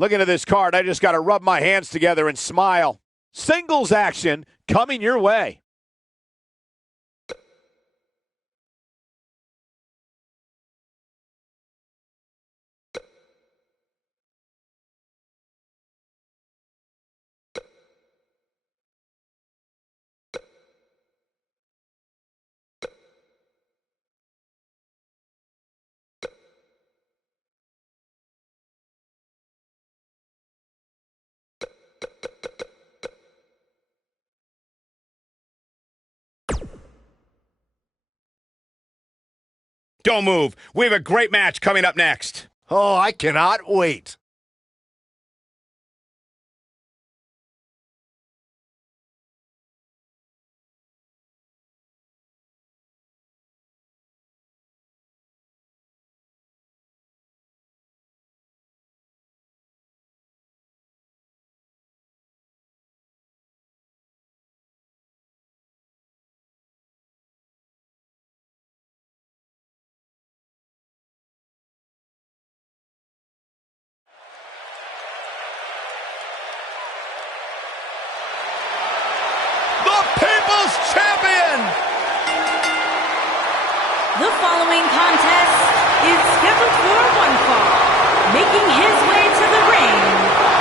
Looking at this card, I just got to rub my hands together and smile. Singles action coming your way. Don't move. We have a great match coming up next. Oh, I cannot wait. The following contest is scheduled for one fall. Making his way to the ring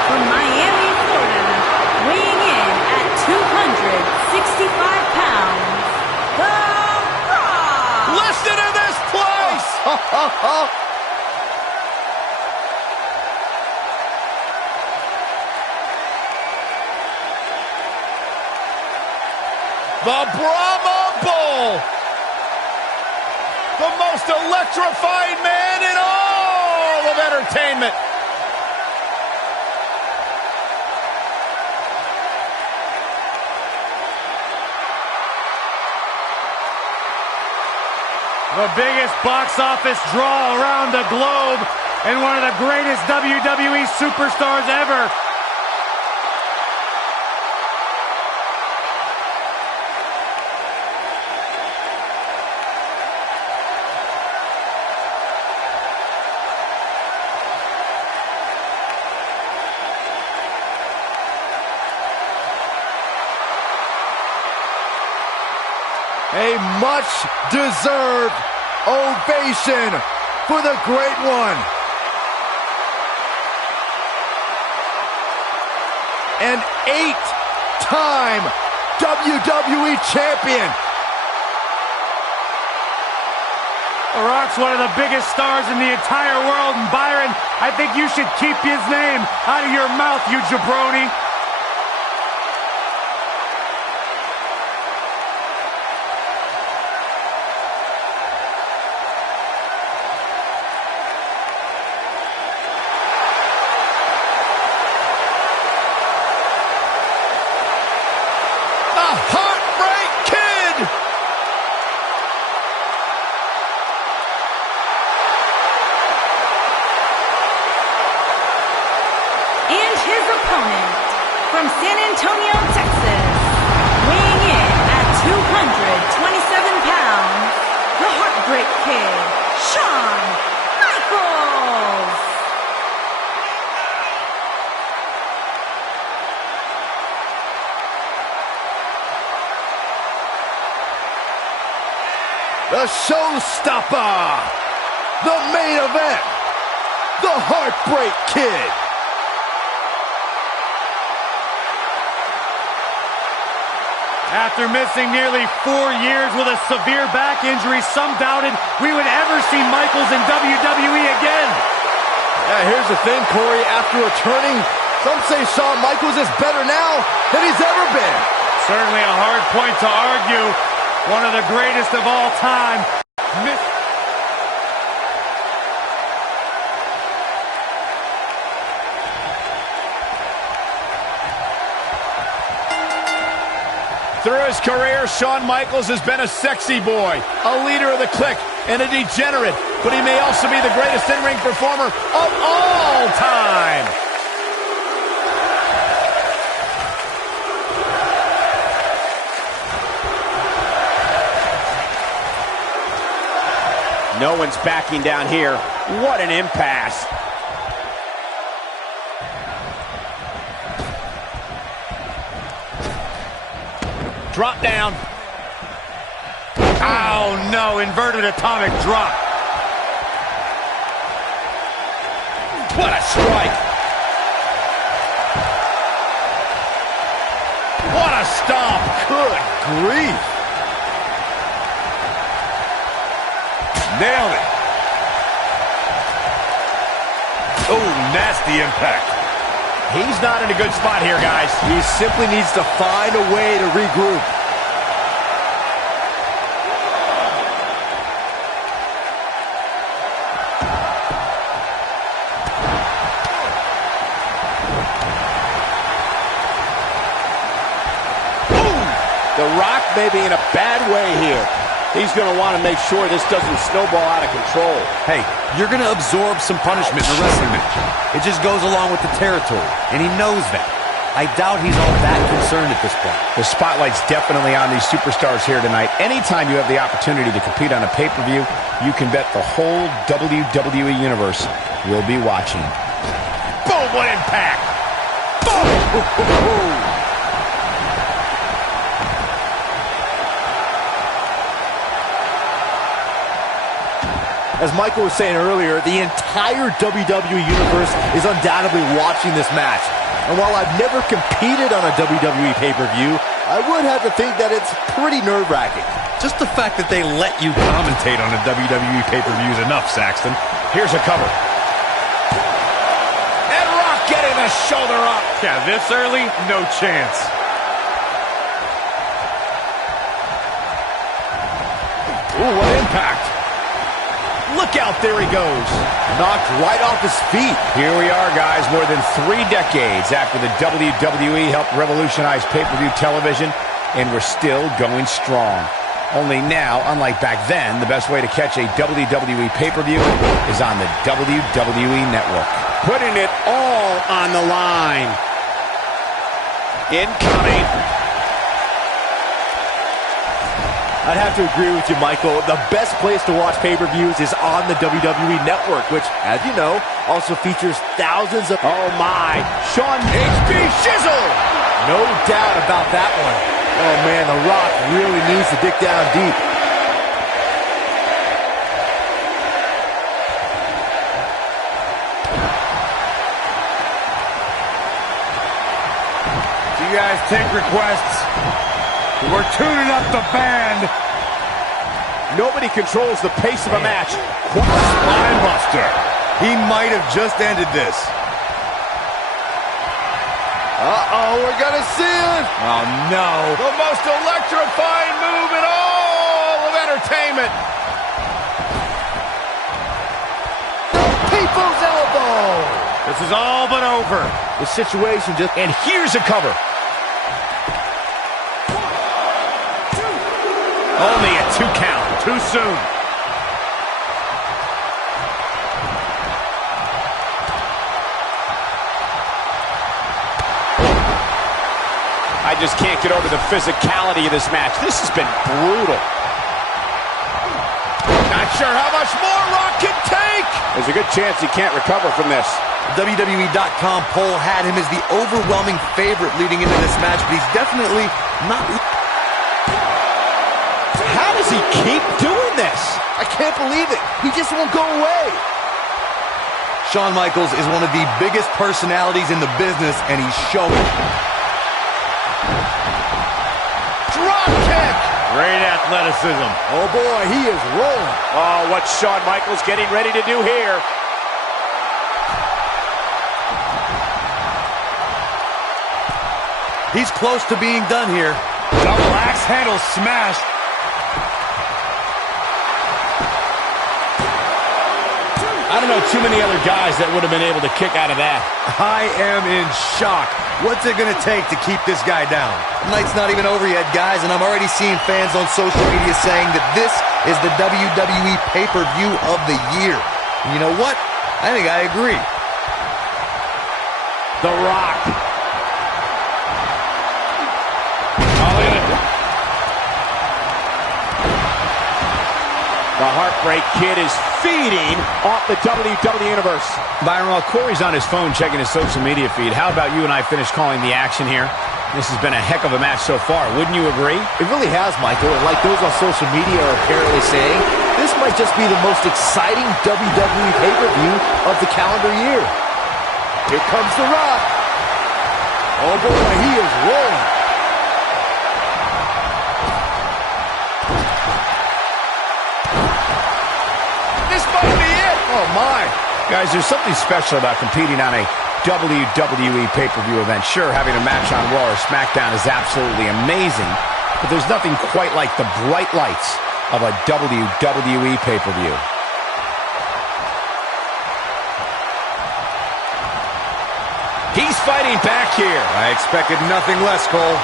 from Miami, Florida, weighing in at 265 pounds, The Rock! Listen to this place! The Brahma Bull! The most electrifying man in all of entertainment. The biggest box office draw around the globe and one of the greatest WWE superstars ever. A much-deserved ovation for the Great One. An 8-time WWE champion. The Rock's one of the biggest stars in the entire world, and Byron, I think you should keep his name out of your mouth, you jabroni. From San Antonio, Texas, weighing in at 227 pounds, the Heartbreak Kid, Shawn Michaels. The showstopper, the main event, the Heartbreak Kid. After missing nearly 4 years with a severe back injury, some doubted we would ever see Michaels in WWE again. Yeah, here's the thing, Corey. After returning, some say Shawn Michaels is better now than he's ever been. Certainly a hard point to argue. One of the greatest of all time. Through his career, Shawn Michaels has been a sexy boy, a leader of the Clique, and a degenerate, but he may also be the greatest in-ring performer of all time. No one's backing down here. What an impasse. Drop down. Oh, no. Inverted atomic drop. What a strike. What a stomp. Good grief. Nailed it. Oh, nasty impact. He's not in a good spot here, guys. He simply needs to find a way to regroup. The Rock may be in a bad way here. He's going to want to make sure this doesn't snowball out of control. Hey, you're going to absorb some punishment in a wrestling match. It just goes along with the territory, and he knows that. I doubt he's all that concerned at this point. The spotlight's definitely on these superstars here tonight. Anytime you have the opportunity to compete on a pay-per-view, you can bet the whole WWE Universe will be watching. Boom, what impact! Boom! As Michael was saying earlier, the entire WWE Universe is undoubtedly watching this match. And while I've never competed on a WWE pay-per-view, I would have to think that it's pretty nerve-wracking. Just the fact that they let you commentate on a WWE pay-per-view is enough, Saxton. Here's a cover. And Rock getting the shoulder up. Yeah, this early, no chance. Ooh, what impact. Look out, there he goes. Knocked right off his feet. Here we are, guys, more than 3 decades after the WWE helped revolutionize pay-per-view television, and we're still going strong. Only now, unlike back then, the best way to catch a WWE pay-per-view is on the WWE Network. Putting it all on the line. Incoming. I'd have to agree with you, Michael. The best place to watch pay-per-views is on the WWE Network, which, as you know, also features thousands of... Oh, my. Sean HB Shizzle. No doubt about that one. Oh, man, The Rock really needs to dig down deep. Do you guys take requests? We're tuning up the band. Nobody controls the pace of a match. Spine buster. He might have just ended this. Uh-oh, we're gonna see it. Oh, no. The most electrifying move in all of entertainment. The people's elbow. This is all but over. The situation just... And here's a cover. Only a 2 count. Too soon. I just can't get over the physicality of this match. This has been brutal. Not sure how much more Rock can take. There's a good chance he can't recover from this. WWE.com poll had him as the overwhelming favorite leading into this match, but he's definitely not... How does he keep doing this? I can't believe it. He just won't go away. Shawn Michaels is one of the biggest personalities in the business, and he's showing it. Drop kick. Great athleticism. Oh, boy, he is rolling. Oh, what's Shawn Michaels getting ready to do here? He's close to being done here. Double axe handle smashed. I don't know too many other guys that would have been able to kick out of that. I am in shock. What's it going to take to keep this guy down? The night's not even over yet, guys, and I'm already seeing fans on social media saying that this is the WWE pay-per-view of the year. And you know what? I think I agree. The Rock. The Heartbreak Kid is feeding off the WWE Universe. Byron, while Corey's on his phone checking his social media feed, how about you and I finish calling the action here? This has been a heck of a match so far. Wouldn't you agree? It really has, Michael. And like those on social media are apparently saying, this might just be the most exciting WWE pay-per-view of the calendar year. Here comes The Rock. Oh boy, he is rolling. This might be it. Oh my. Guys, there's something special about competing on a WWE pay-per-view event. Sure, having a match on Raw or SmackDown is absolutely amazing, but there's nothing quite like the bright lights of a WWE pay-per-view. He's fighting back here. I expected nothing less, Cole.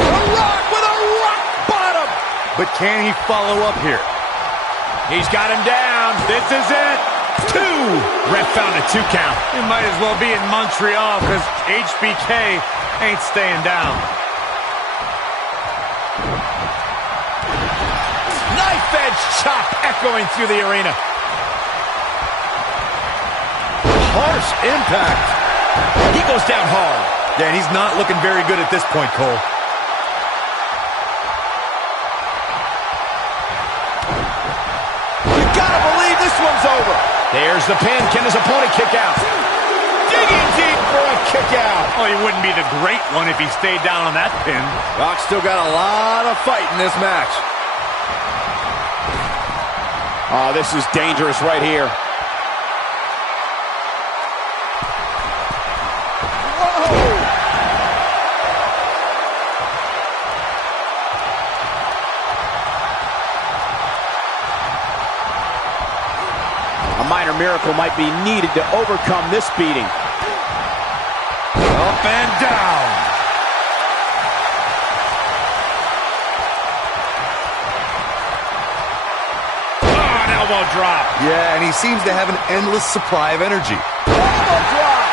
The Rock with a rock bottom. But can he follow up here? He's got him down. This is it. 2. Ref found a 2 count. He might as well be in Montreal because HBK ain't staying down. Knife edge chop echoing through the arena. Harsh impact. He goes down hard. Yeah, and he's not looking very good at this point, Cole. You gotta believe this one's over. There's the pin. Can his opponent kick out? Digging deep for a kick out. Oh, he wouldn't be the great one if he stayed down on that pin. Rock still got a lot of fight in this match. Oh, this is dangerous right here. A minor miracle might be needed to overcome this beating. Up and down. Oh, an elbow drop. Yeah, and he seems to have an endless supply of energy. Elbow drop.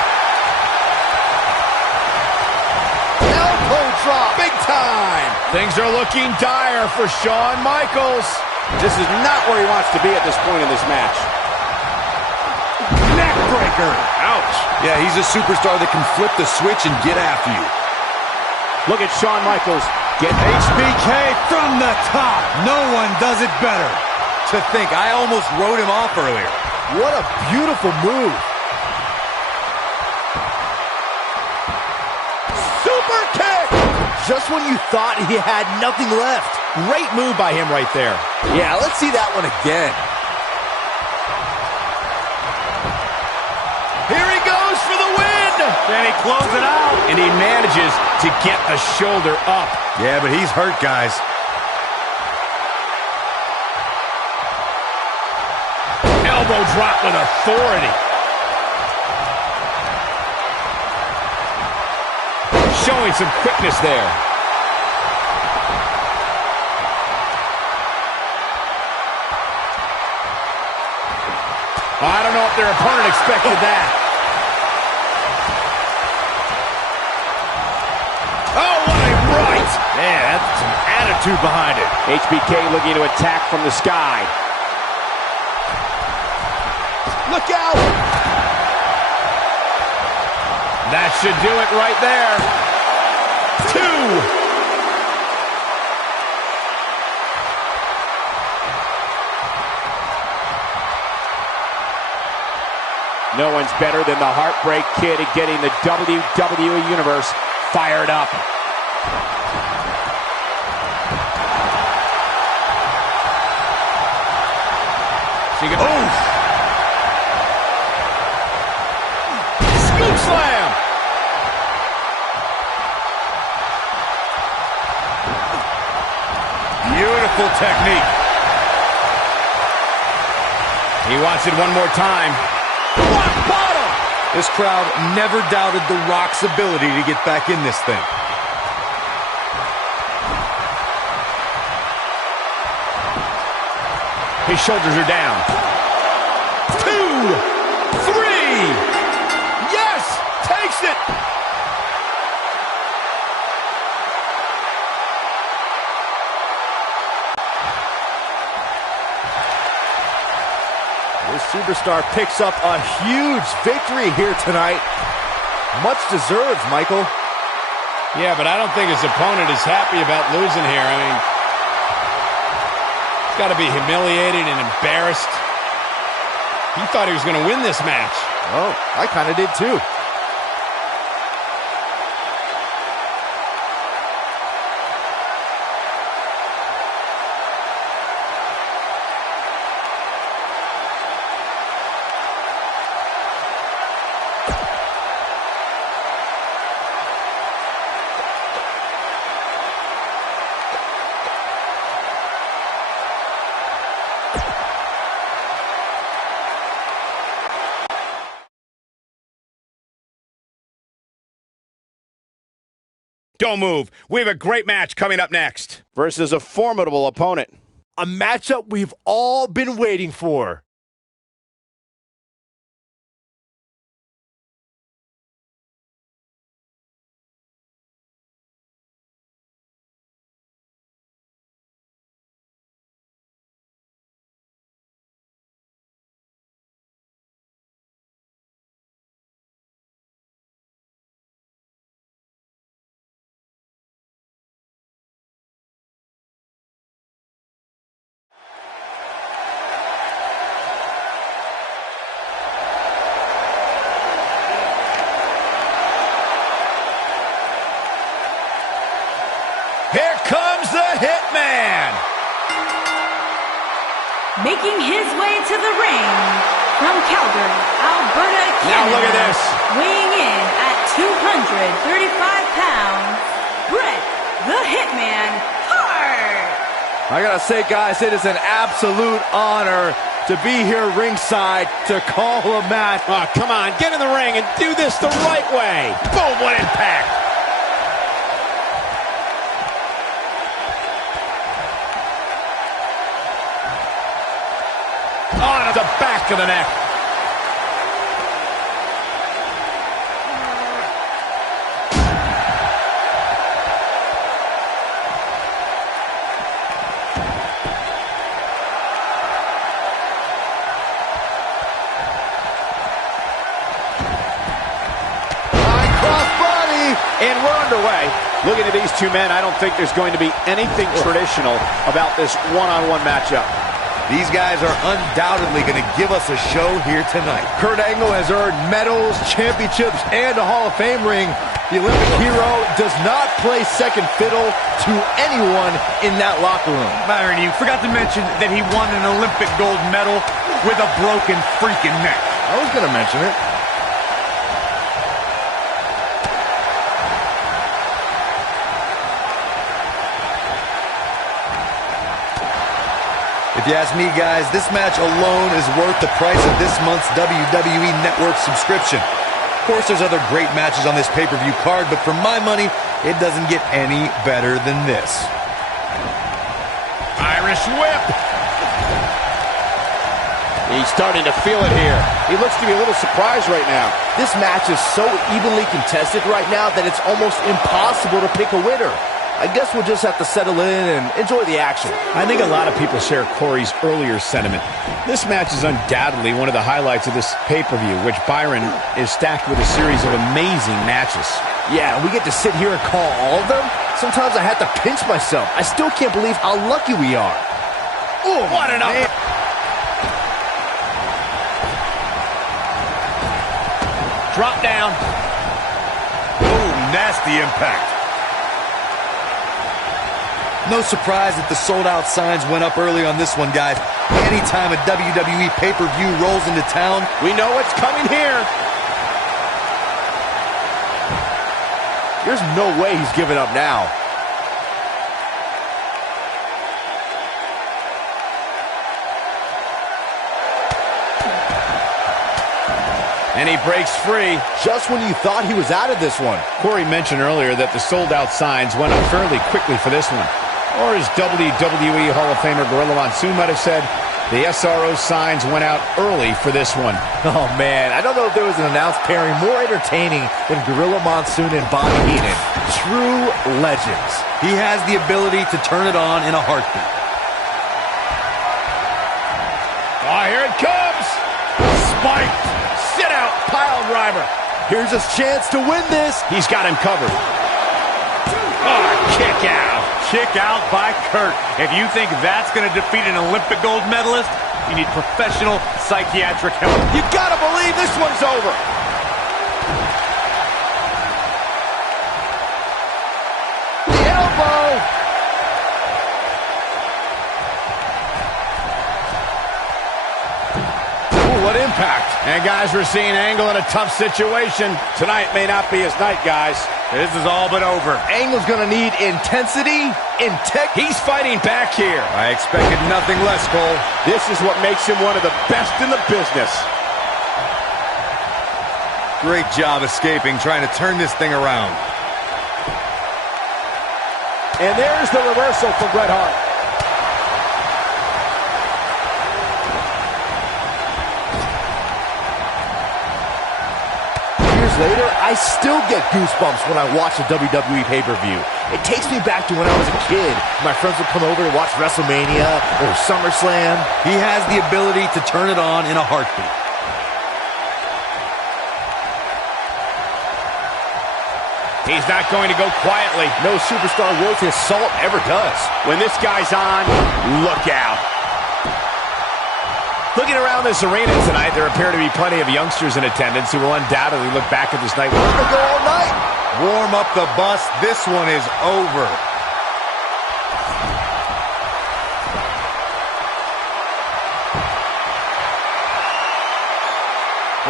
Elbow drop. Big time. Things are looking dire for Shawn Michaels. This is not where he wants to be at this point in this match. Neckbreaker. Ouch. Yeah, he's a superstar that can flip the switch and get after you. Look at Shawn Michaels get HBK from the top. No one does it better. To think, I almost wrote him off earlier. What a beautiful move. super kick. Just when you thought he had nothing left. Great move by him right there. Yeah, let's see that one again. Here he goes for the win. Can he close it out? And he manages to get the shoulder up. Yeah, but he's hurt, guys. Elbow drop with authority. Showing some quickness there. I don't know if their opponent expected that. Oh, what a right! Man, that's some attitude behind it. HBK looking to attack from the sky. Look out! That should do it right there. 2. No one's better than the Heartbreak Kid at getting the WWE Universe fired up. Scoop slam! Beautiful technique. He wants it one more time. Rock bottom! This crowd never doubted The Rock's ability to get back in this thing. His shoulders are down. 2, 3. Yes! Takes it! This superstar picks up a huge victory here tonight. Much deserved, Michael. Yeah, but I don't think his opponent is happy about losing here. I mean, he's got to be humiliated and embarrassed. He thought he was going to win this match. Oh, I kind of did too. Don't move. We have a great match coming up next. Versus a formidable opponent. A matchup we've all been waiting for. Here comes the Hitman. Making his way to the ring from Calgary, Alberta, Canada. Now look at this. Weighing in at 235 pounds, Bret the Hitman Hart. I gotta say, guys, it is an absolute honor to be here ringside to call a match. Oh, come on. Get in the ring and do this the right way. Boom, what impact. On the back of the neck. And we're underway. Looking at these two men, I don't think there's going to be anything traditional about this one-on-one matchup. These guys are undoubtedly going to give us a show here tonight. Kurt Angle has earned medals, championships, and a Hall of Fame ring. The Olympic hero does not play second fiddle to anyone in that locker room. Byron, you forgot to mention that he won an Olympic gold medal with a broken freaking neck. I was going to mention it. If you ask me, guys, this match alone is worth the price of this month's WWE Network subscription. Of course, there's other great matches on this pay-per-view card, but for my money, it doesn't get any better than this. Irish whip. He's starting to feel it here. He looks to be a little surprised right now. This match is so evenly contested right now that it's almost impossible to pick a winner. I guess we'll just have to settle in and enjoy the action. I think a lot of people share Corey's earlier sentiment. This match is undoubtedly one of the highlights of this pay-per-view, which Byron is stacked with a series of amazing matches. Yeah, we get to sit here and call all of them. Sometimes I have to pinch myself. I still can't believe how lucky we are. Oh, what an up! Drop down. Boom, nasty impact. No surprise that the sold-out signs went up early on this one, guys. Anytime a WWE pay-per-view rolls into town, We know what's coming here. There's no way he's giving up now. And he breaks free. Just when you thought he was out of this one. Corey mentioned earlier that the sold-out signs went up fairly quickly for this one. Or as WWE Hall of Famer Gorilla Monsoon might have said, the SRO signs went out early for this one. Oh, man, I don't know if there was an announced pairing more entertaining than Gorilla Monsoon and Bobby Heenan. True legends. he has the ability to turn it on in a heartbeat. Oh, here it comes. Spiked. Sit out. Pile driver. Here's his chance to win this. He's got him covered. Oh, kick out. Kick out by Kurt. If you think that's going to defeat an Olympic gold medalist, you need professional psychiatric help. You gotta believe this one's over. The elbow. Ooh, what impact. And guys, we're seeing Angle in a tough situation. Tonight may not be his night, guys. This is all but over. Angle's gonna need intensity, He's fighting back here. I expected nothing less, Cole. This is what makes him one of the best in the business. Great job escaping, trying to turn this thing around. And there's the reversal for Bret Hart. Years later, I still get goosebumps when I watch a WWE pay-per-view. It takes me back to when I was a kid. My friends would come over to watch WrestleMania or SummerSlam. He has the ability to turn it on in a heartbeat. He's not going to go quietly. No superstar worth his salt ever does. When this guy's on, look out. Looking around this arena tonight, there appear to be plenty of youngsters in attendance who will undoubtedly look back at this night. We're gonna go all night. Warm up the bus. This one is over.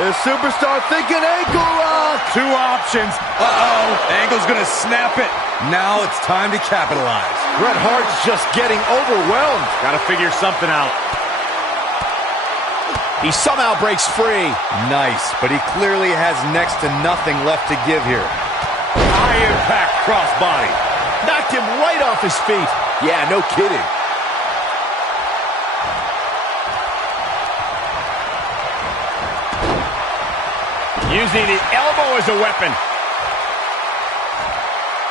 The superstar thinking ankle lock. Two options. Uh-oh. Angle's gonna snap it. Now it's time to capitalize. Bret Hart's just getting overwhelmed. Got to figure something out. He somehow breaks free. Nice, but he clearly has next to nothing left to give here. High impact crossbody. Knocked him right off his feet. Yeah, no kidding. Using the elbow as a weapon.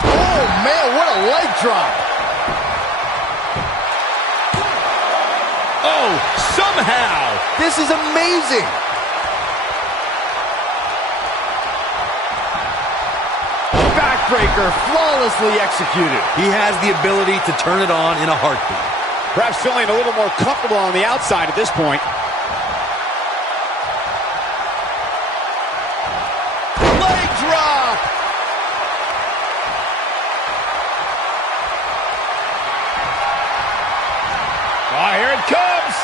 Oh, man, what a leg drop. Oh, somehow. This is amazing. Backbreaker flawlessly executed. He has the ability to turn it on in a heartbeat. Perhaps feeling a little more comfortable on the outside at this point. Leg drop. Oh, here it comes.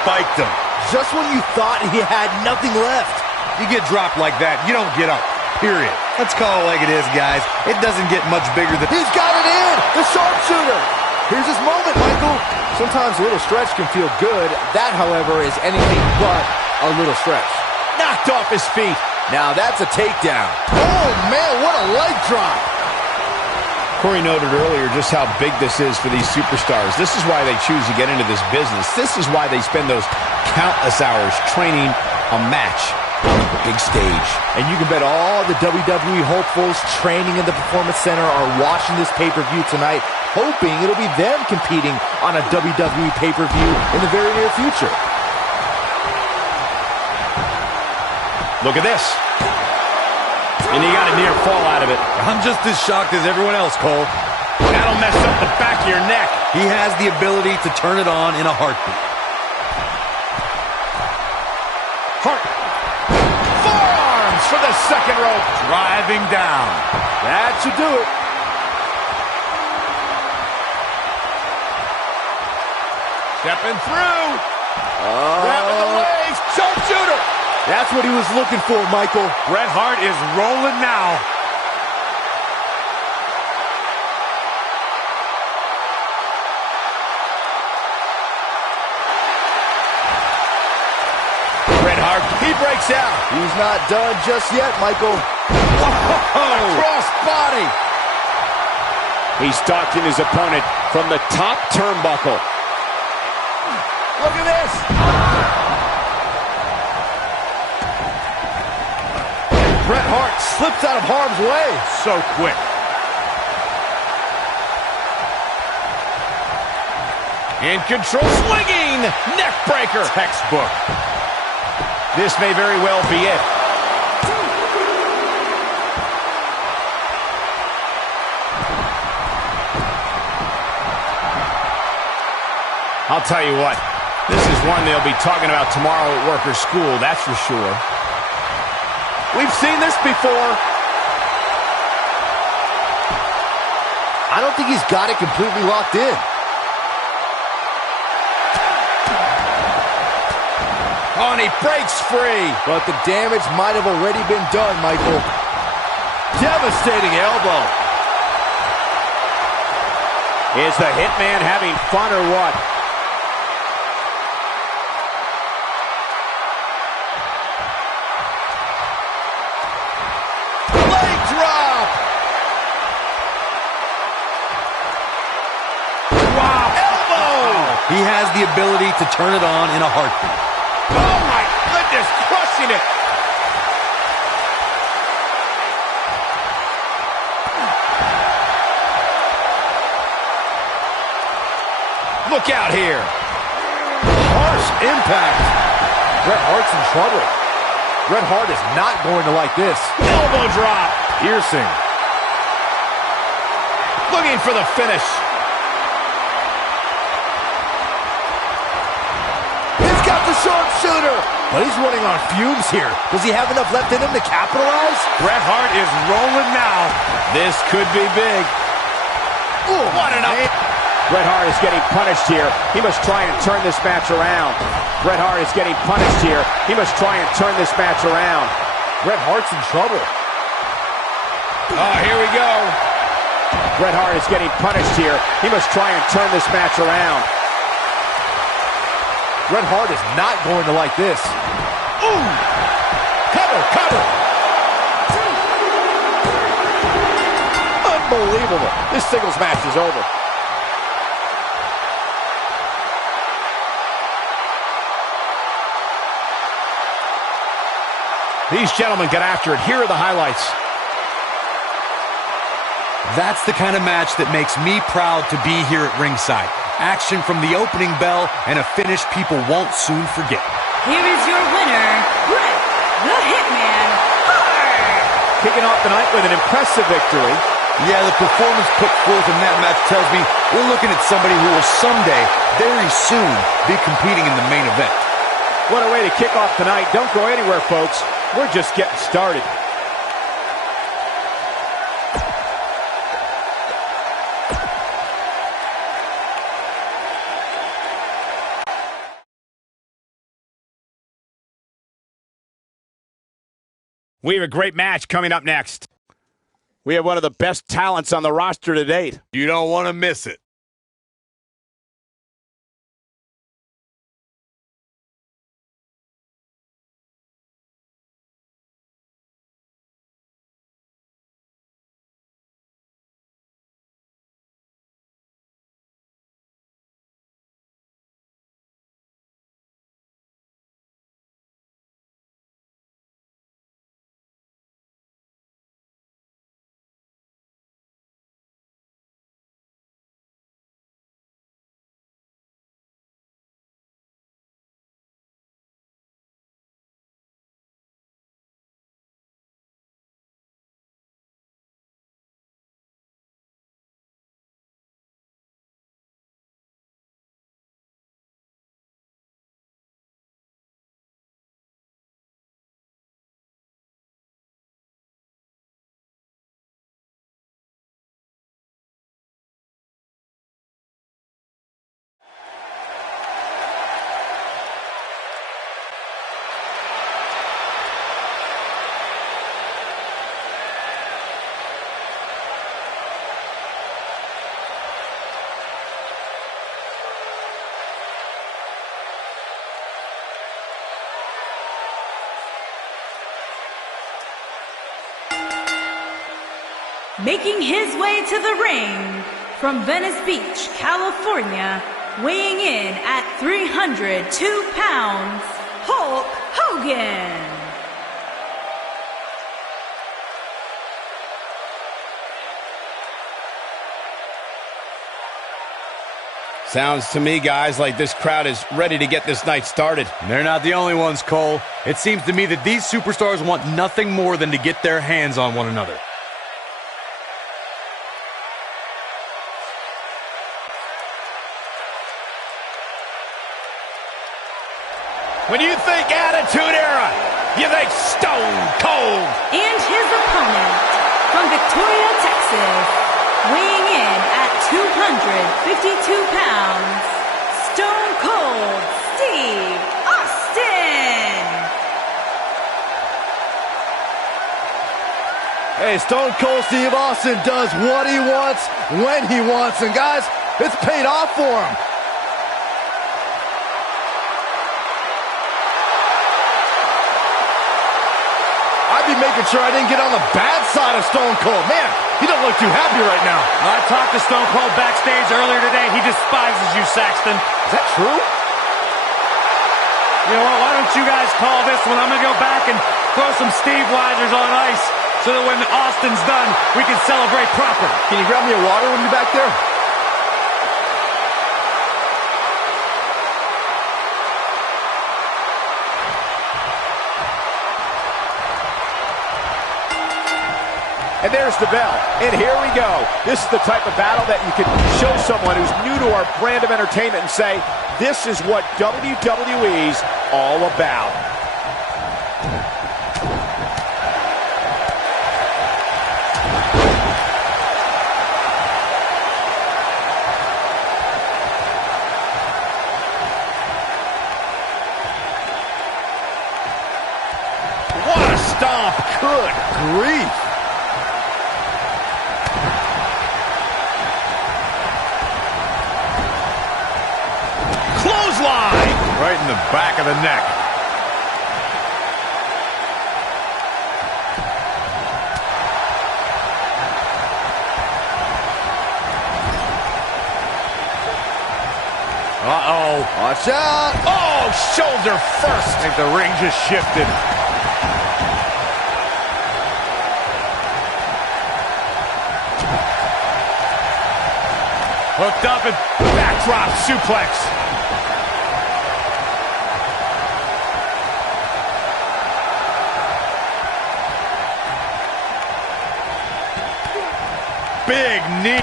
Spiked him. Just when you thought he had nothing left. You get dropped like that, you don't get up. Period. Let's call it like it is, guys. It doesn't get much bigger than... He's got it in! The sharpshooter! Here's his moment, Michael. Sometimes a little stretch can feel good. That, however, is anything but a little stretch. Knocked off his feet. Now that's a takedown. Oh, man, what a leg drop. Corey noted earlier just how big this is for these superstars. This is why they choose to get into this business. This is why they spend those countless hours training a match on the big stage. And you can bet all the WWE hopefuls training in the Performance Center are watching this pay-per-view tonight, hoping it'll be them competing on a WWE pay-per-view in the very near future. Look at this. And he got a near fall out of it. I'm just as shocked as everyone else, Cole. That'll mess up the back of your neck. He has the ability to turn it on in a heartbeat. Hart. Forearms for the second rope. Driving down. That should do it. Stepping through. Grabbing the legs. Sharpshooter. That's what he was looking for, Michael. Bret Hart is rolling now. Bret Hart, he breaks out. He's not done just yet, Michael. Cross body. He's stalking his opponent from the top turnbuckle. Look at this. Bret Hart slips out of harm's way. So quick. In control, swinging neck breaker. Textbook. This may very well be it. I'll tell you what, this is one they'll be talking about tomorrow at work or school, that's for sure. We've seen this before. I don't think he's got it completely locked in. Oh, and he breaks free. But the damage might have already been done, Michael. Devastating elbow. Is the Hitman having fun or what? Leg drop. Wow. Elbow. He has the ability to turn it on in a heartbeat. Oh, my goodness, crushing it. Look out here. Harsh impact. Bret Hart's in trouble. Bret Hart is not going to like this. Elbow drop. Piercing. Looking for the finish. He's got the sharpshooter. But he's running on fumes here. Does he have enough left in him to capitalize? Bret Hart is rolling now. This could be big. Ooh, What an up. Bret Hart is getting punished here. He must try and turn this match around. Bret Hart is getting punished here. He must try and turn this match around. Bret Hart's in trouble. Oh, here we go. Bret Hart is getting punished here. He must try and turn this match around. Bret Hart is not going to like this. Ooh! Cover, cover! Unbelievable. This singles match is over. These gentlemen got after it. Here are the highlights. That's the kind of match that makes me proud to be here at ringside. Action from the opening bell and a finish people won't soon forget. Here is your winner, Bret the Hitman Hart. Kicking off the night with an impressive victory. Yeah, the performance put forth in that match tells me we're looking at somebody who will someday, very soon, be competing in the main event. What a way to kick off the night. Don't go anywhere, folks. We're just getting started. We have a great match coming up next. We have one of the best talents on the roster to date. You don't want to miss it. Making his way to the ring from Venice Beach, California, weighing in at 302 pounds, Hulk Hogan. Sounds to me, guys, like this crowd is ready to get this night started. They're not the only ones, Cole. It seems to me that these superstars want nothing more than to get their hands on one another. When you think Attitude Era, you think Stone Cold. And his opponent, from Victoria, Texas, weighing in at 252 pounds, Stone Cold Steve Austin. Hey, Stone Cold Steve Austin does what he wants, when he wants, and guys, it's paid off for him. I'd be making sure I didn't get on the bad side of Stone Cold. Man, he doesn't look too happy right now. I talked to Stone Cold backstage earlier today. He despises you, Saxton. Is that true? You know what? Why don't you guys call this one? I'm going to go back and throw some Steve Weisers on ice so that when Austin's done, we can celebrate proper. Can you grab me a water when you're back there? And there's the bell. And here we go. This is the type of battle that you can show someone who's new to our brand of entertainment and say, this is what WWE's all about. What a stomp. Good grief. Clothesline! Right in the back of the neck. Uh-oh. Watch out. Oh, shoulder first. I think the ring just shifted. Hooked up and backdrop suplex. Big knee.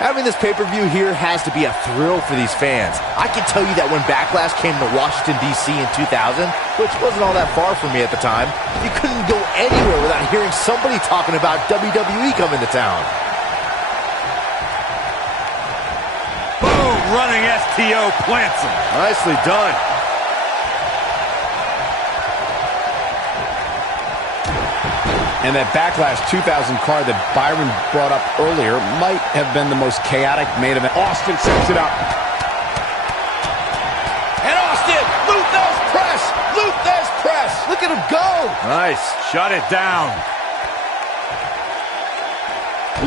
Having this pay-per-view here has to be a thrill for these fans. I can tell you that when Backlash came to Washington, D.C. in 2000, which wasn't all that far from me at the time, you couldn't go anywhere without hearing somebody talking about WWE coming to town. Boom, running STO plants him. Nicely done. And that Backlash 2000 card that Byron brought up earlier might have been the most chaotic main event. Austin sets it up. And Austin, Luthez press! Luthez press! Look at him go! Nice. Shut it down.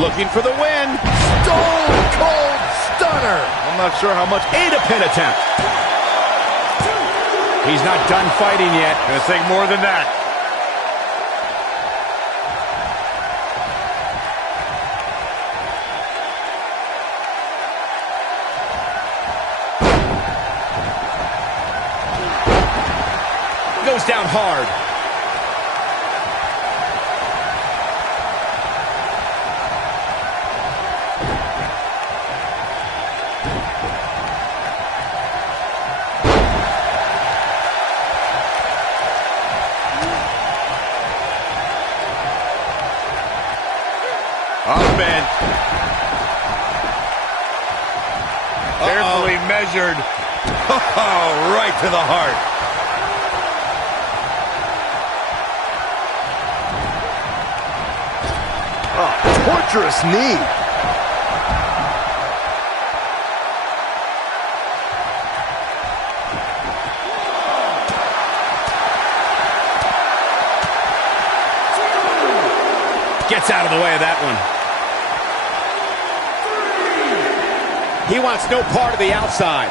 Looking for the win. Stone Cold Stunner! I'm not sure how much. A pin attempt. He's not done fighting yet. Gonna take more than that. Goes down hard. Up and carefully measured. Oh, right to the heart. Torturous knee. Gets out of the way of that one. He wants no part of the outside.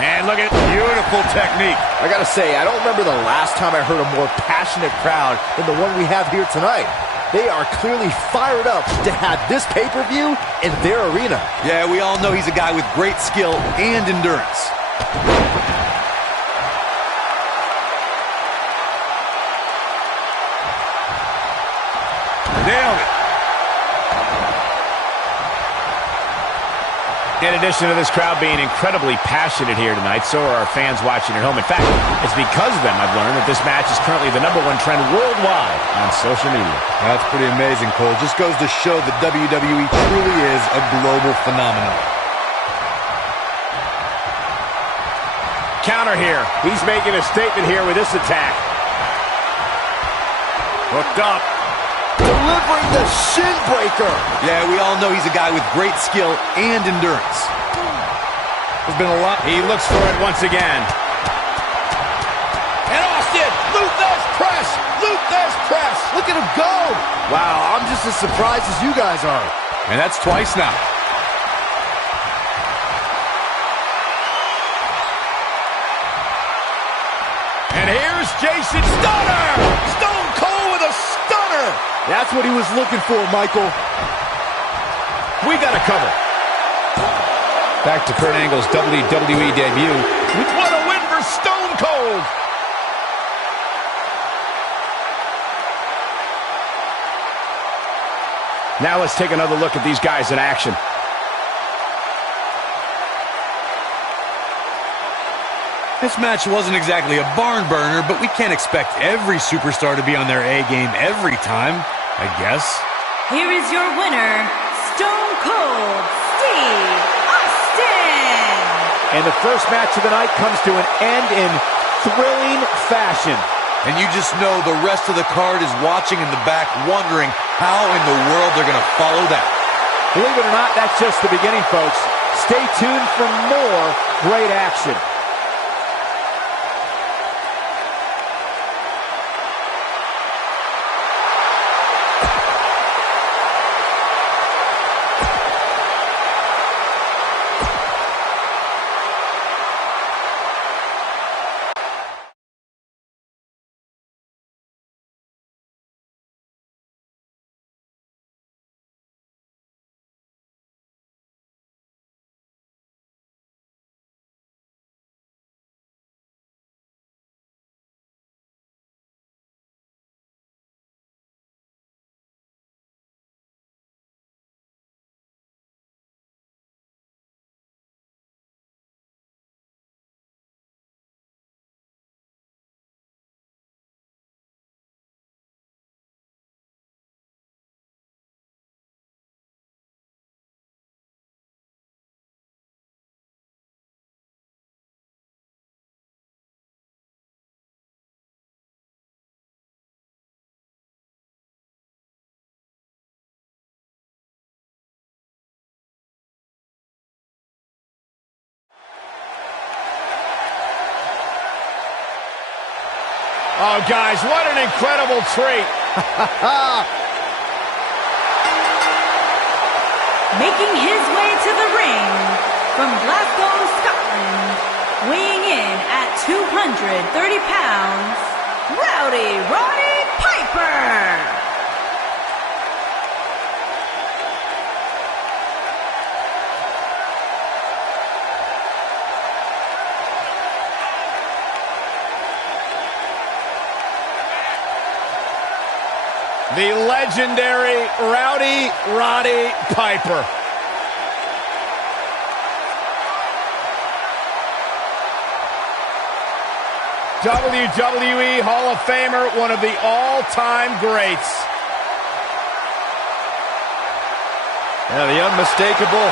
And look at beautiful technique. I gotta say, I don't remember the last time I heard a more passionate crowd than the one we have here tonight. They are clearly fired up to have this pay-per-view in their arena. Yeah, we all know he's a guy with great skill and endurance. Nailed it. In addition to this crowd being incredibly passionate here tonight, so are our fans watching at home. In fact, it's because of them I've learned that this match is currently the #1 trend worldwide on social media. That's pretty amazing, Cole. Just goes to show that WWE truly is a global phenomenon. Counter here. He's making a statement here with this attack. Hooked up. Delivering the shin breaker. Yeah, we all know he's a guy with great skill and endurance. There's been a lot. He looks for it once again. And Austin, Luthez press, Luthez press. Look at him go. Wow, I'm just as surprised as you guys are. And that's twice now. And here's Jason. Stunner! Stone Cold with a stunner! That's what he was looking for, Michael. We got a cover. Back to Kurt Angle's WWE debut. What a win for Stone Cold! Now let's take another look at these guys in action. This match wasn't exactly a barn burner, but we can't expect every superstar to be on their A game every time, I guess. Here is your winner, Stone Cold Steve Austin. And the first match of the night comes to an end in thrilling fashion. And you just know the rest of the card is watching in the back, wondering how in the world they're going to follow that. Believe it or not, that's just the beginning, folks. Stay tuned for more great action. Oh, guys, what an incredible treat. Making his way to the ring from Glasgow, Scotland, weighing in at 230 pounds, Rowdy Roddy Piper. The legendary Rowdy Roddy Piper. WWE Hall of Famer, one of the all-time greats. Yeah, the unmistakable,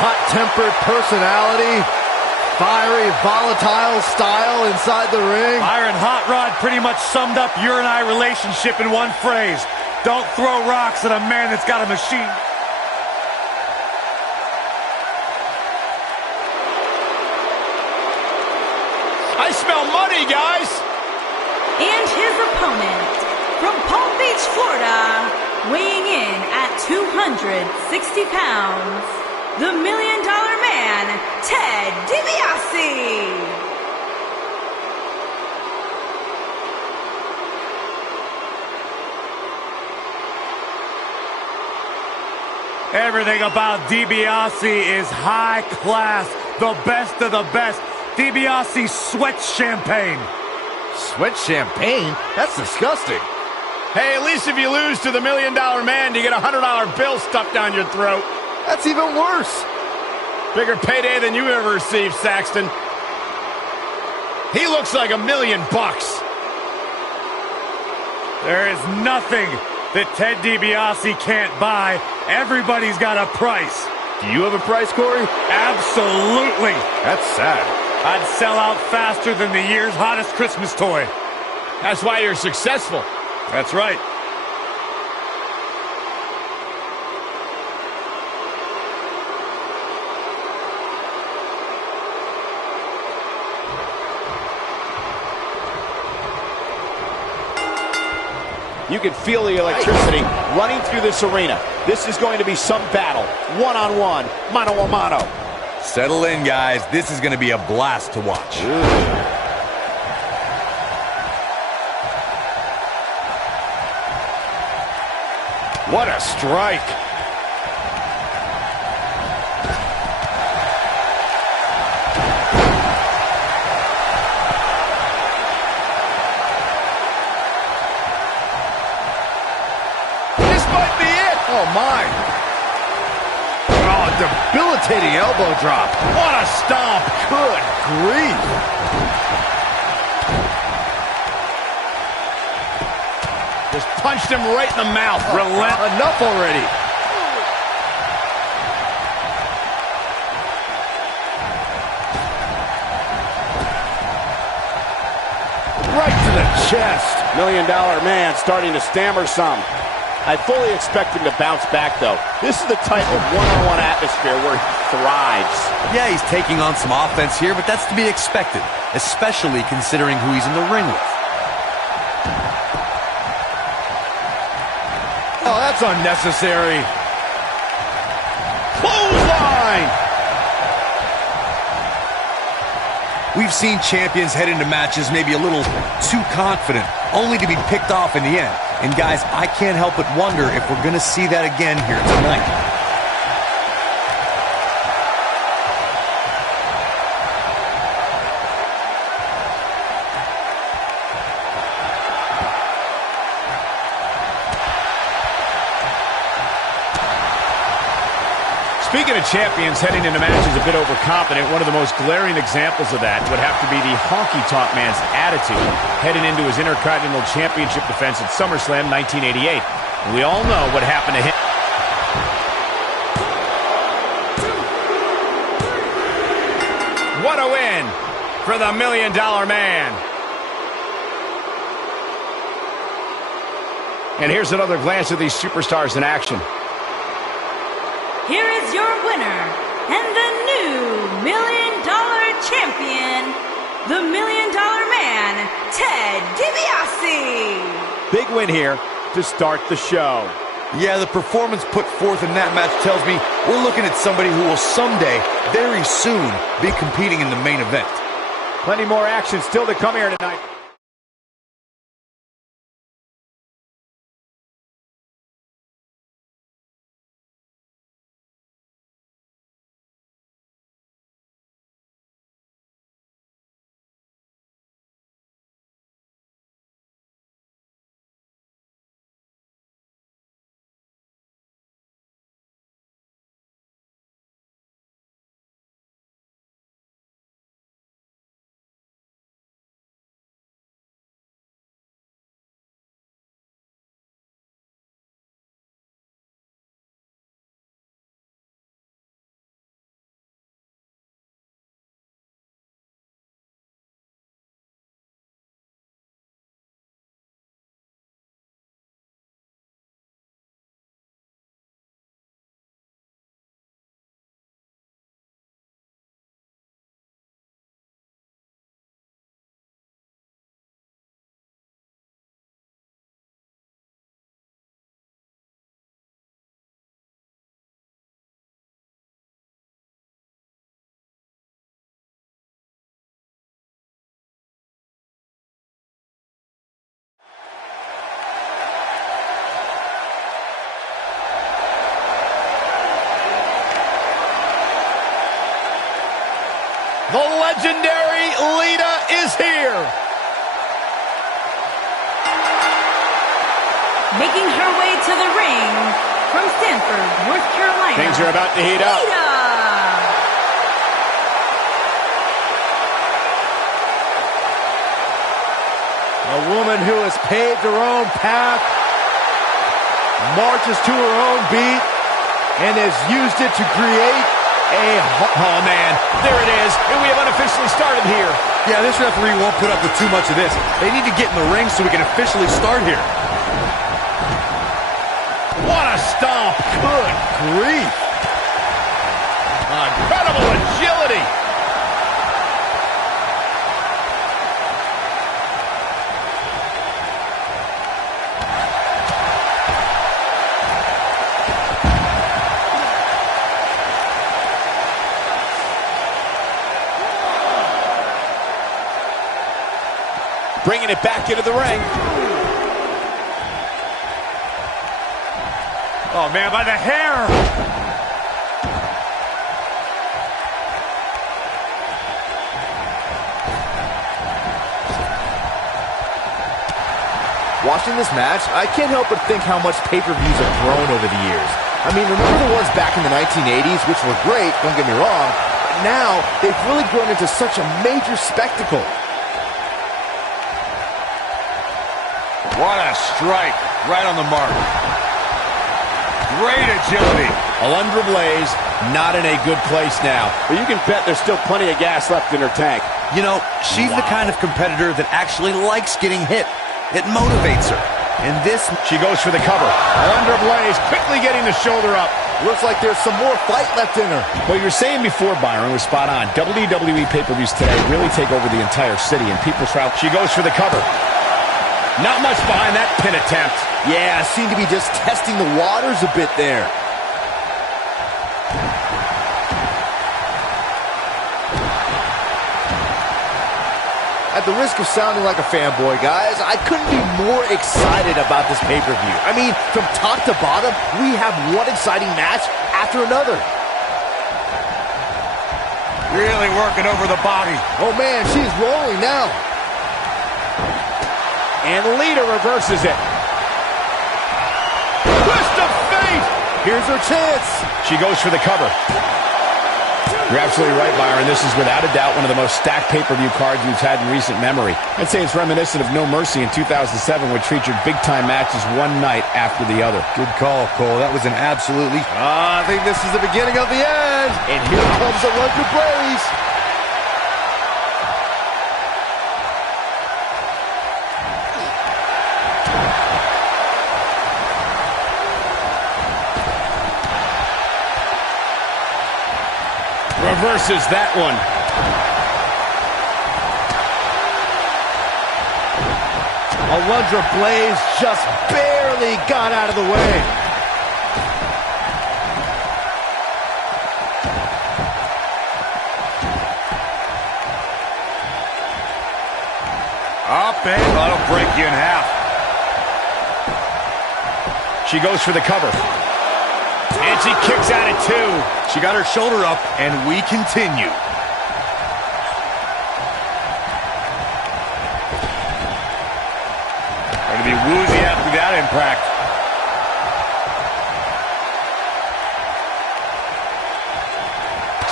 hot-tempered personality, fiery, volatile style inside the ring. Byron Hot Rod pretty much summed up your and I relationship in one phrase. Don't throw rocks at a man that's got a machine. I smell money, guys. And his opponent from Palm Beach, Florida, weighing in at 260 pounds, the $1 Million Man, Ted DiBiase. Everything about DiBiase is high class, the best of the best. DiBiase sweats champagne. Sweat champagne? That's disgusting. Hey, at least if you lose to the $1 Million Man, you get a $100 bill stuffed down your throat. That's even worse. Bigger payday than you ever received, Saxton. He looks like $1 million. There is nothing that Ted DiBiase can't buy. Everybody's got a price. Do you have a price, Corey? Absolutely. That's sad. I'd sell out faster than the year's hottest Christmas toy. That's why you're successful. That's right. You can feel the electricity running through this arena. This is going to be some battle. One-on-one, mano-a-mano. Settle in, guys. This is going to be a blast to watch. What a strike. Oh, my. Oh, debilitating elbow drop. What a stomp. Good grief. Just punched him right in the mouth. Enough already. Right to the chest. $1 Million Man starting to stammer some. I fully expect him to bounce back, though. This is the type of one-on-one atmosphere where he thrives. Yeah, he's taking on some offense here, but that's to be expected, especially considering who he's in the ring with. Oh, that's unnecessary. Clothesline. We've seen champions head into matches maybe a little too confident, only to be picked off in the end. And guys, I can't help but wonder if we're going to see that again here tonight. Speaking of champions heading into matches a bit overconfident, one of the most glaring examples of that would have to be the Honky Tonk Man's attitude heading into his Intercontinental Championship defense at SummerSlam 1988. And we all know what happened to him. What a win for the $1 Million Man. And here's another glance at these superstars in action. Here is your winner, and the new $1 Million Champion, the $1 Million Man, Ted DiBiase. Big win here to start the show. Yeah, the performance put forth in that match tells me we're looking at somebody who will someday, very soon, be competing in the main event. Plenty more action still to come here tonight. The legendary Lita is here. making her way to the ring from Stanford, North Carolina. Things are about to heat up. A woman who has paved her own path, marches to her own beat, and has used it to create Oh, man, there it is, and we have unofficially started here. Yeah, this referee won't put up with too much of this. They need to get in the ring so we can officially start here. What a stomp. Good grief. Incredible agility. Bringing it back into the ring. Oh, man, by the hair. Watching this match, I can't help but think how much pay-per-views have grown over the years. I mean, remember the ones back in the 1980s, which were great, don't get me wrong, but now they've really grown into such a major spectacle. What a strike. Right on the mark. Great agility. Alundra Blaze not in a good place now. But you can bet there's still plenty of gas left in her tank. You know, she's the kind of competitor that actually likes getting hit. It motivates her. And this... She goes for the cover. Alundra Blaze quickly getting the shoulder up. Looks like there's some more fight left in her. What you were saying before, Byron, was spot on. WWE pay-per-views today really take over the entire city, and people travel. She goes for the cover. Not much behind that pin attempt. Yeah, seemed to be just testing the waters a bit there. At the risk of sounding like a fanboy, guys, I couldn't be more excited about this pay-per-view. I mean, from top to bottom, we have one exciting match after another. Really working over the body. Oh, man, she's rolling now. And Lita reverses it. Twist of fate. Here's her chance. She goes for the cover. You're absolutely right, Byron. This is without a doubt one of the most stacked pay-per-view cards we've had in recent memory. I'd say it's reminiscent of No Mercy in 2007, which featured big-time matches one night after the other. Good call, Cole. That was an absolutely... I think this is the beginning of the end. And here comes Alundra Blaze. Reverses that one. Alundra Blaze just barely got out of the way. Up and that'll break you in half. She goes for the cover. And she kicks out at 2. She got her shoulder up, and we continue. Going to be woozy after that impact.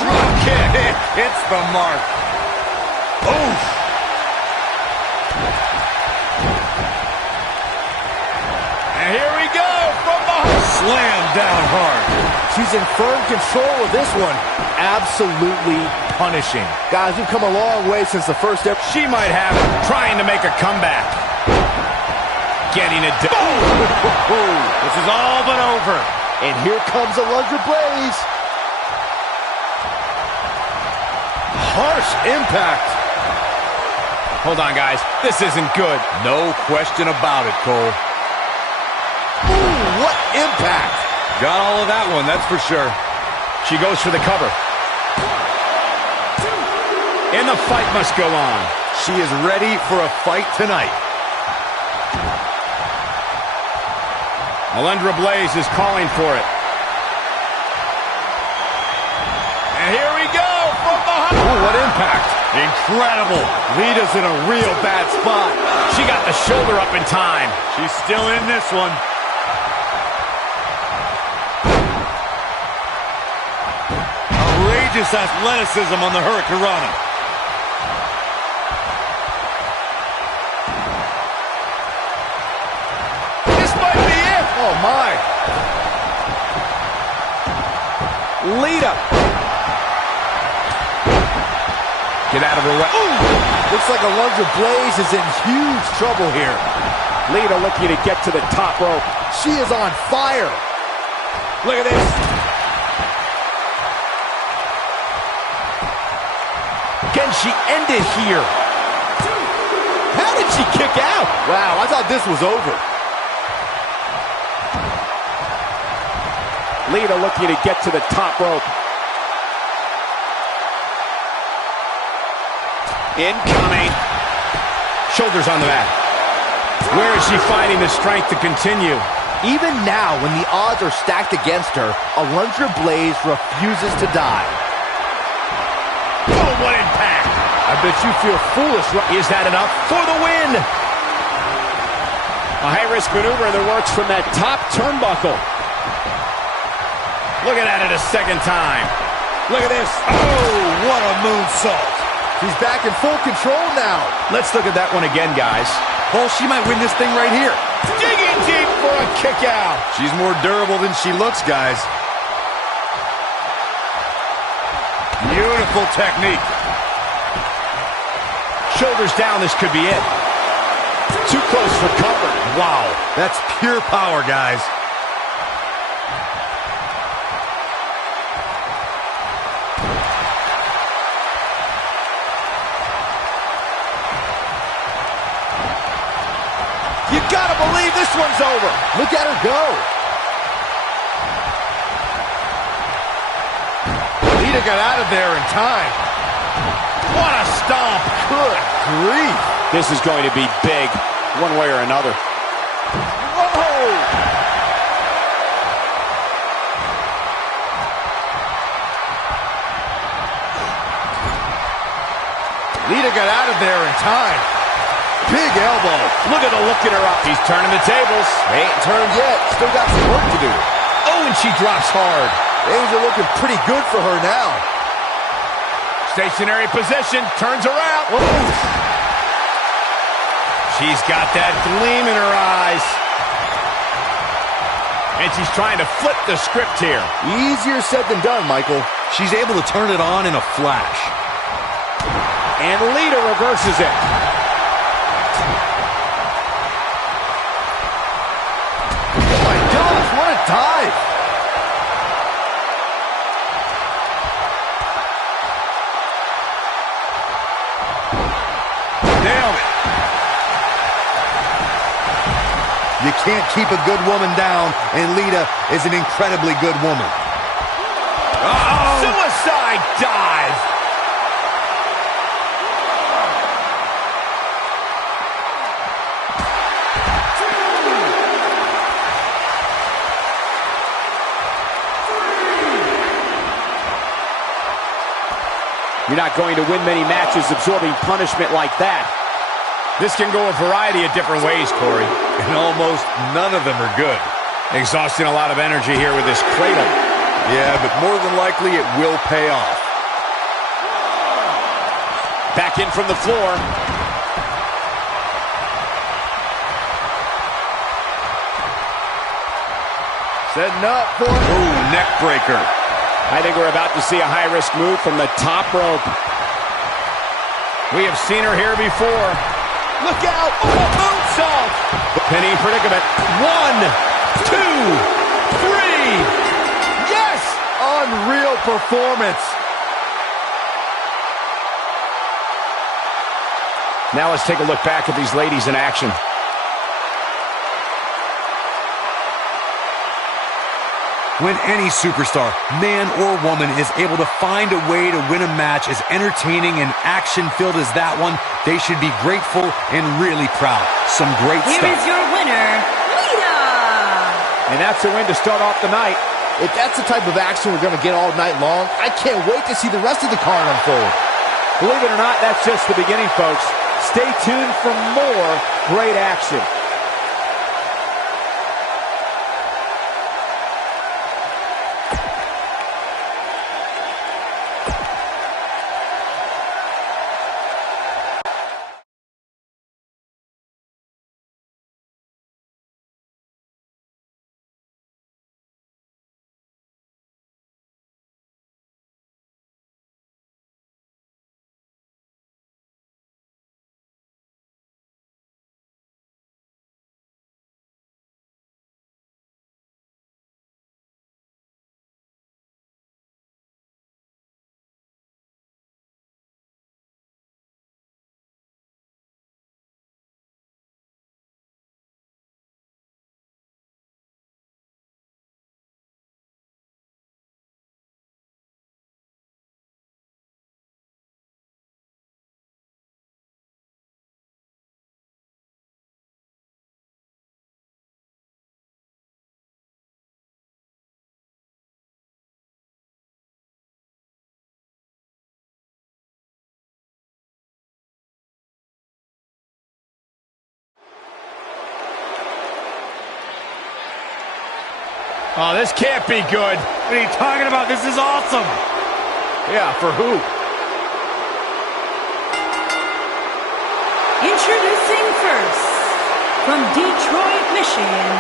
Drop kick. It hits the mark. Oof. And here we go from behind. Slam down hard. She's in firm control of this one. Absolutely punishing. Guys, we've come a long way since the first ever. She might have it, trying to make a comeback. Getting it done. This is all but over. And here comes Alundra Blaze. Harsh impact. Hold on, guys. This isn't good. No question about it, Cole. Ooh, what impact. Got all of that one, that's for sure. She goes for the cover. And the fight must go on. She is ready for a fight tonight. Alundra Blaze is calling for it. And here we go from behind. Ooh, what impact. Incredible. Lita's in a real bad spot. She got the shoulder up in time. She's still in this one. Prodigious athleticism on the Hurricanrana. This might be it. Oh, my. Lita. Get out of her way. Ooh! Looks like Alundra Blaze is in huge trouble here. Lita looking to get to the top rope. She is on fire. Look at this. Can she end it here? How did she kick out? Wow, I thought this was over. Lita looking to get to the top rope. Incoming. Shoulders on the mat. Where is she finding the strength to continue? Even now, when the odds are stacked against her, Alundra Blaze refuses to die. Oh, what impact! I bet you feel foolish. Is that enough for the win? A high-risk maneuver in the works from that top turnbuckle. Looking at it a second time. Look at this. Oh, what a moonsault. She's back in full control now. Let's look at that one again, guys. Cole, she might win this thing right here. Digging deep for a kick out. She's more durable than she looks, guys. Beautiful technique. Shoulders down, this could be it. Too close for comfort. Wow, that's pure power, guys. You gotta believe this one's over. Look at her go. Lita got out of there in time. What a stomp. Good grief. This is going to be big, one way or another. Whoa! Lita got out of there in time. Big elbow. Look at the look in her eye. She's turning the tables. They ain't turned yet. Still got some work to do. Oh, and she drops hard. Things are looking pretty good for her now. Stationary position. Turns around. She's got that gleam in her eyes. And she's trying to flip the script here. Easier said than done, Michael. She's able to turn it on in a flash. And Lita reverses it. Oh my gosh, what a dive. Nailed it. You can't keep a good woman down, and Lita is an incredibly good woman. Uh-oh. Suicide dive. You're not going to win many matches absorbing punishment like that. This can go a variety of different ways, Corey. And almost none of them are good. Exhausting a lot of energy here with this cradle. Yeah, but more than likely it will pay off. Back in from the floor. Setting up for it. Ooh, neck breaker. I think we're about to see a high-risk move from the top rope. We have seen her here before. Look out! Oh, a moonsault! Penny predicament. 1, 2, 3. Yes! Unreal performance. Now let's take a look back at these ladies in action. When any superstar, man or woman, is able to find a way to win a match as entertaining and action-filled as that one, they should be grateful and really proud. Some great Here stuff. is your winner, Lita! And that's a win to start off the night. If that's the type of action we're going to get all night long, I can't wait to see the rest of the card unfold. Believe it or not, that's just the beginning, folks. Stay tuned for more great action. Oh, this can't be good. What are you talking about? This is awesome. Yeah, for who? Introducing first, from Detroit, Michigan,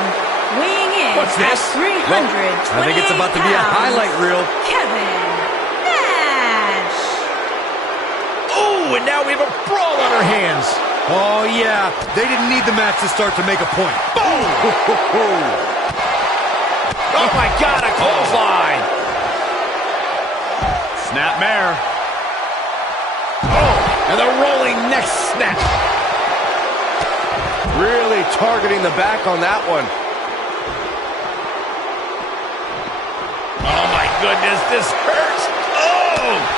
weighing in What's this? at 328 I think it's about to be a highlight reel. Kevin Nash. Oh, and now we have a brawl on our hands. Oh, yeah. They didn't need the match to start to make a point. Oh, my God, a clothesline. Snapmare. Oh, and the rolling neck snap. Really targeting the back on that one. Oh, my goodness, this hurts. Oh!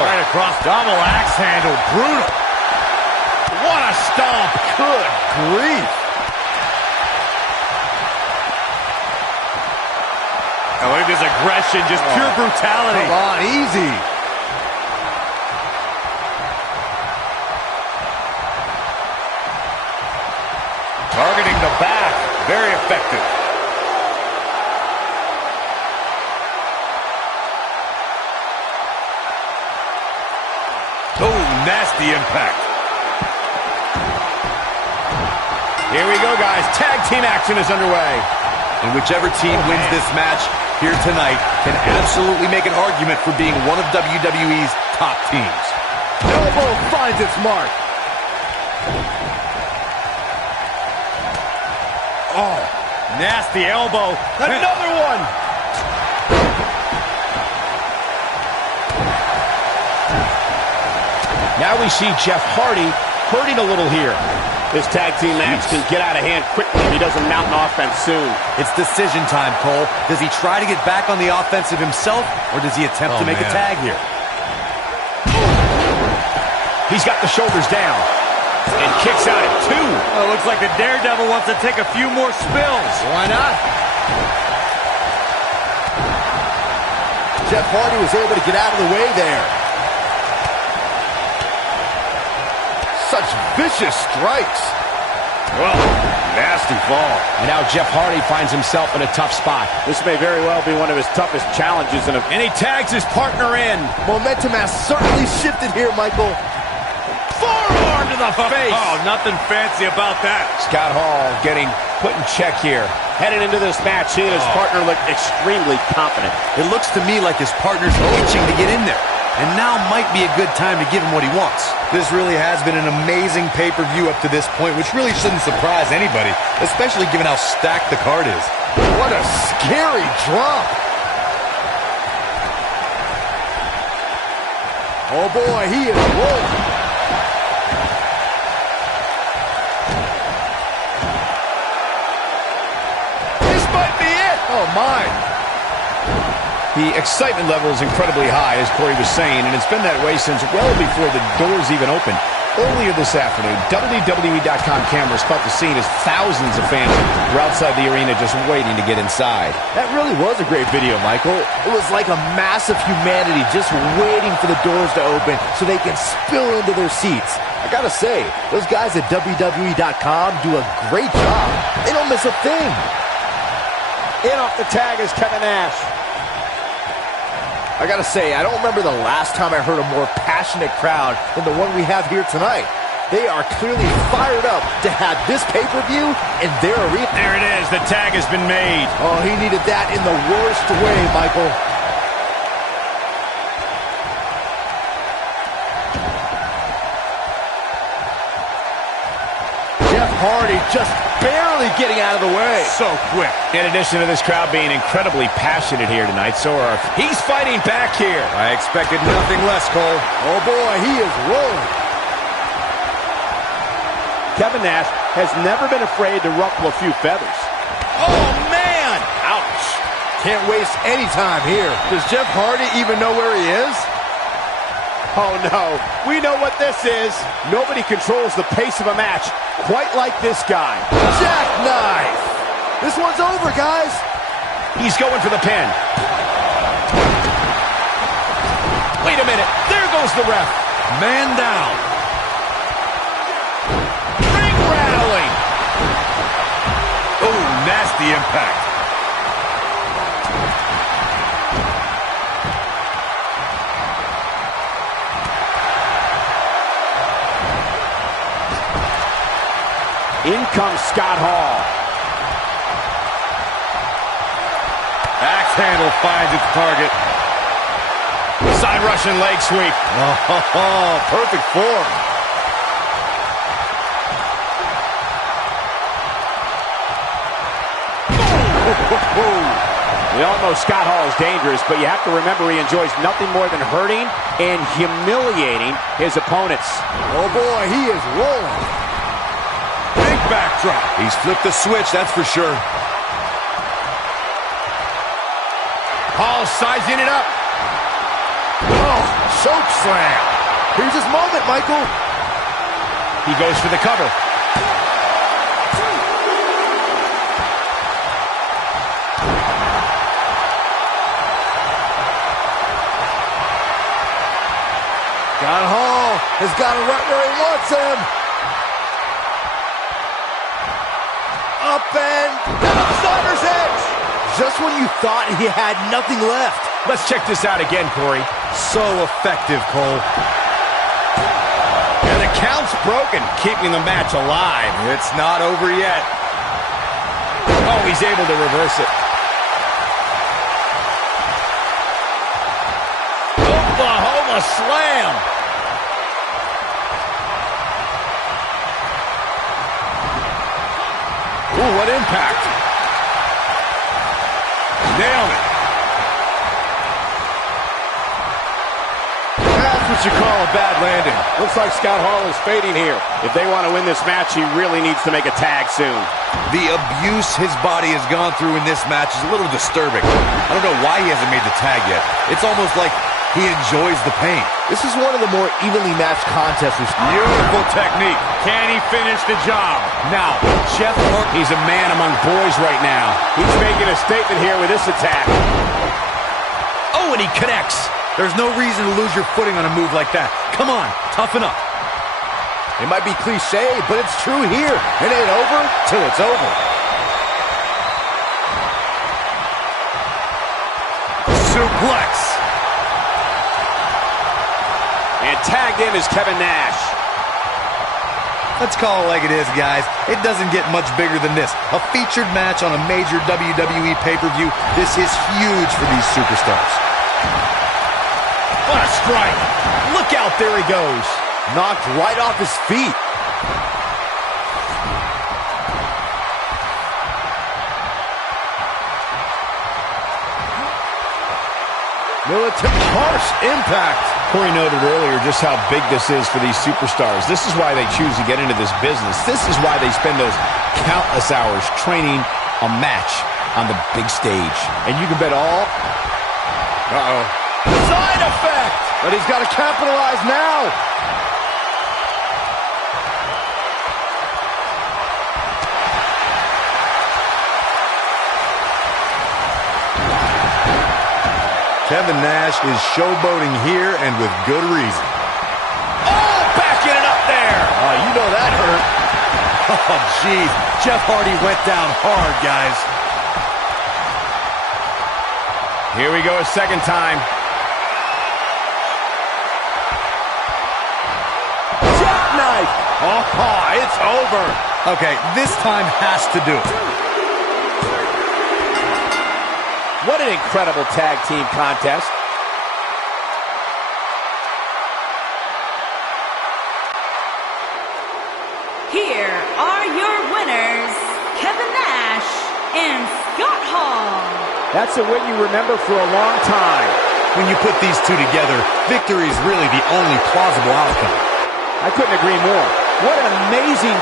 Right across, double axe handle, brutal. What a stomp. Good grief. Oh, look at this aggression, just pure brutality. Come on, easy. Targeting the back, very effective. Oh, nasty impact. Here we go, guys. Tag team action is underway. And whichever team wins this match here tonight can absolutely make an argument for being one of WWE's top teams. Elbow finds its mark. Oh, nasty elbow. Another one. Now we see Jeff Hardy hurting a little here. This tag team match can get out of hand quickly if he doesn't mount an offense soon. It's decision time, Cole. Does he try to get back on the offensive himself, or does he attempt to make a tag here? He's got the shoulders down and kicks out at 2. Oh, looks like the Daredevil wants to take a few more spills. Why not? Jeff Hardy was able to get out of the way there. Such vicious strikes. Well, nasty fall. And now Jeff Hardy finds himself in a tough spot. This may very well be one of his toughest challenges. And he tags his partner in. Momentum has certainly shifted here, Michael. Forearm to the face. Oh, nothing fancy about that. Scott Hall getting put in check here. Headed into this match, he and his partner look extremely confident. It looks to me like his partner's itching to get in there. And now might be a good time to give him what he wants. This really has been an amazing pay-per-view up to this point, which really shouldn't surprise anybody, especially given how stacked the card is. What a scary drop. Oh boy, he is rolling. This might be it. Oh my. The excitement level is incredibly high, as Corey was saying, and it's been that way since well before the doors even opened. Earlier this afternoon, WWE.com cameras caught the scene as thousands of fans were outside the arena just waiting to get inside. That really was a great video, Michael. It was like a massive humanity just waiting for the doors to open so they can spill into their seats. I gotta say, those guys at WWE.com do a great job. They don't miss a thing. In off the tag is Kevin Nash. I gotta say, I don't remember the last time I heard a more passionate crowd than the one we have here tonight. They are clearly fired up to have this pay-per-view in their arena. There it is. The tag has been made. Oh, he needed that in the worst way, Michael. Jeff Hardy just barely getting out of the way. So quick. In addition to this crowd being incredibly passionate here tonight, so are he's fighting back here. I expected nothing less, Cole. Oh boy, he is rolling. Kevin Nash has never been afraid to ruffle a few feathers. Oh, man! Ouch. Can't waste any time here. Does Jeff Hardy even know where he is? Oh, no. We know what this is. Nobody controls the pace of a match quite like this guy. Jackknife. This one's over, guys. He's going for the pin. Wait a minute. There goes the ref. Man down. Ring rattling. Oh, nasty impact. In comes Scott Hall. Axe handle finds its target. Side Russian leg sweep. Oh, perfect form. We all know Scott Hall is dangerous, but you have to remember he enjoys nothing more than hurting and humiliating his opponents. Oh boy, he is rolling. Big backdrop. He's flipped the switch, that's for sure. Hall sizing it up. Oh, choke slam. Here's his moment, Michael. He goes for the cover. Scott Hall has got him right where he wants him. Up and down, Slider's edge. Just when you thought he had nothing left. Let's check this out again, Corey. So effective, Cole. And the count's broken, keeping the match alive. It's not over yet. Oh, he's able to reverse it. Oklahoma slam. Ooh, what impact. Nailed it. That's what you call a bad landing. Looks like Scott Hall is fading here. If they want to win this match, he really needs to make a tag soon. The abuse his body has gone through in this match is a little disturbing. I don't know why he hasn't made the tag yet. It's almost like he enjoys the pain. This is one of the more evenly matched contests we've seen. Beautiful technique. Can he finish the job? Now, Jeff Hardy. He's a man among boys right now. He's making a statement here with this attack. Oh, and he connects. There's no reason to lose your footing on a move like that. Come on, toughen up. It might be cliche, but it's true here. It ain't over till it's over. Suplex. And tagged in is Kevin Nash. Let's call it like it is, guys. It doesn't get much bigger than this. A featured match on a major WWE pay-per-view. This is huge for these superstars. What a strike. Look out, there he goes. Knocked right off his feet. Military harsh impact. Corey noted earlier just how big this is for these superstars. This is why they choose to get into this business. This is why they spend those countless hours training a match on the big stage. And you can bet all. Uh-oh. Side effect! But he's got to capitalize now. Kevin Nash is showboating here, and with good reason. Oh, backing it up there. Oh, you know that hurt. Oh, jeez. Jeff Hardy went down hard, guys. Here we go a second time. Jackknife. Oh, it's over. Okay, this time has to do it. What an incredible tag team contest. Here are your winners, Kevin Nash and Scott Hall. That's a win you remember for a long time. When you put these two together, victory is really the only plausible outcome. I couldn't agree more. What an amazing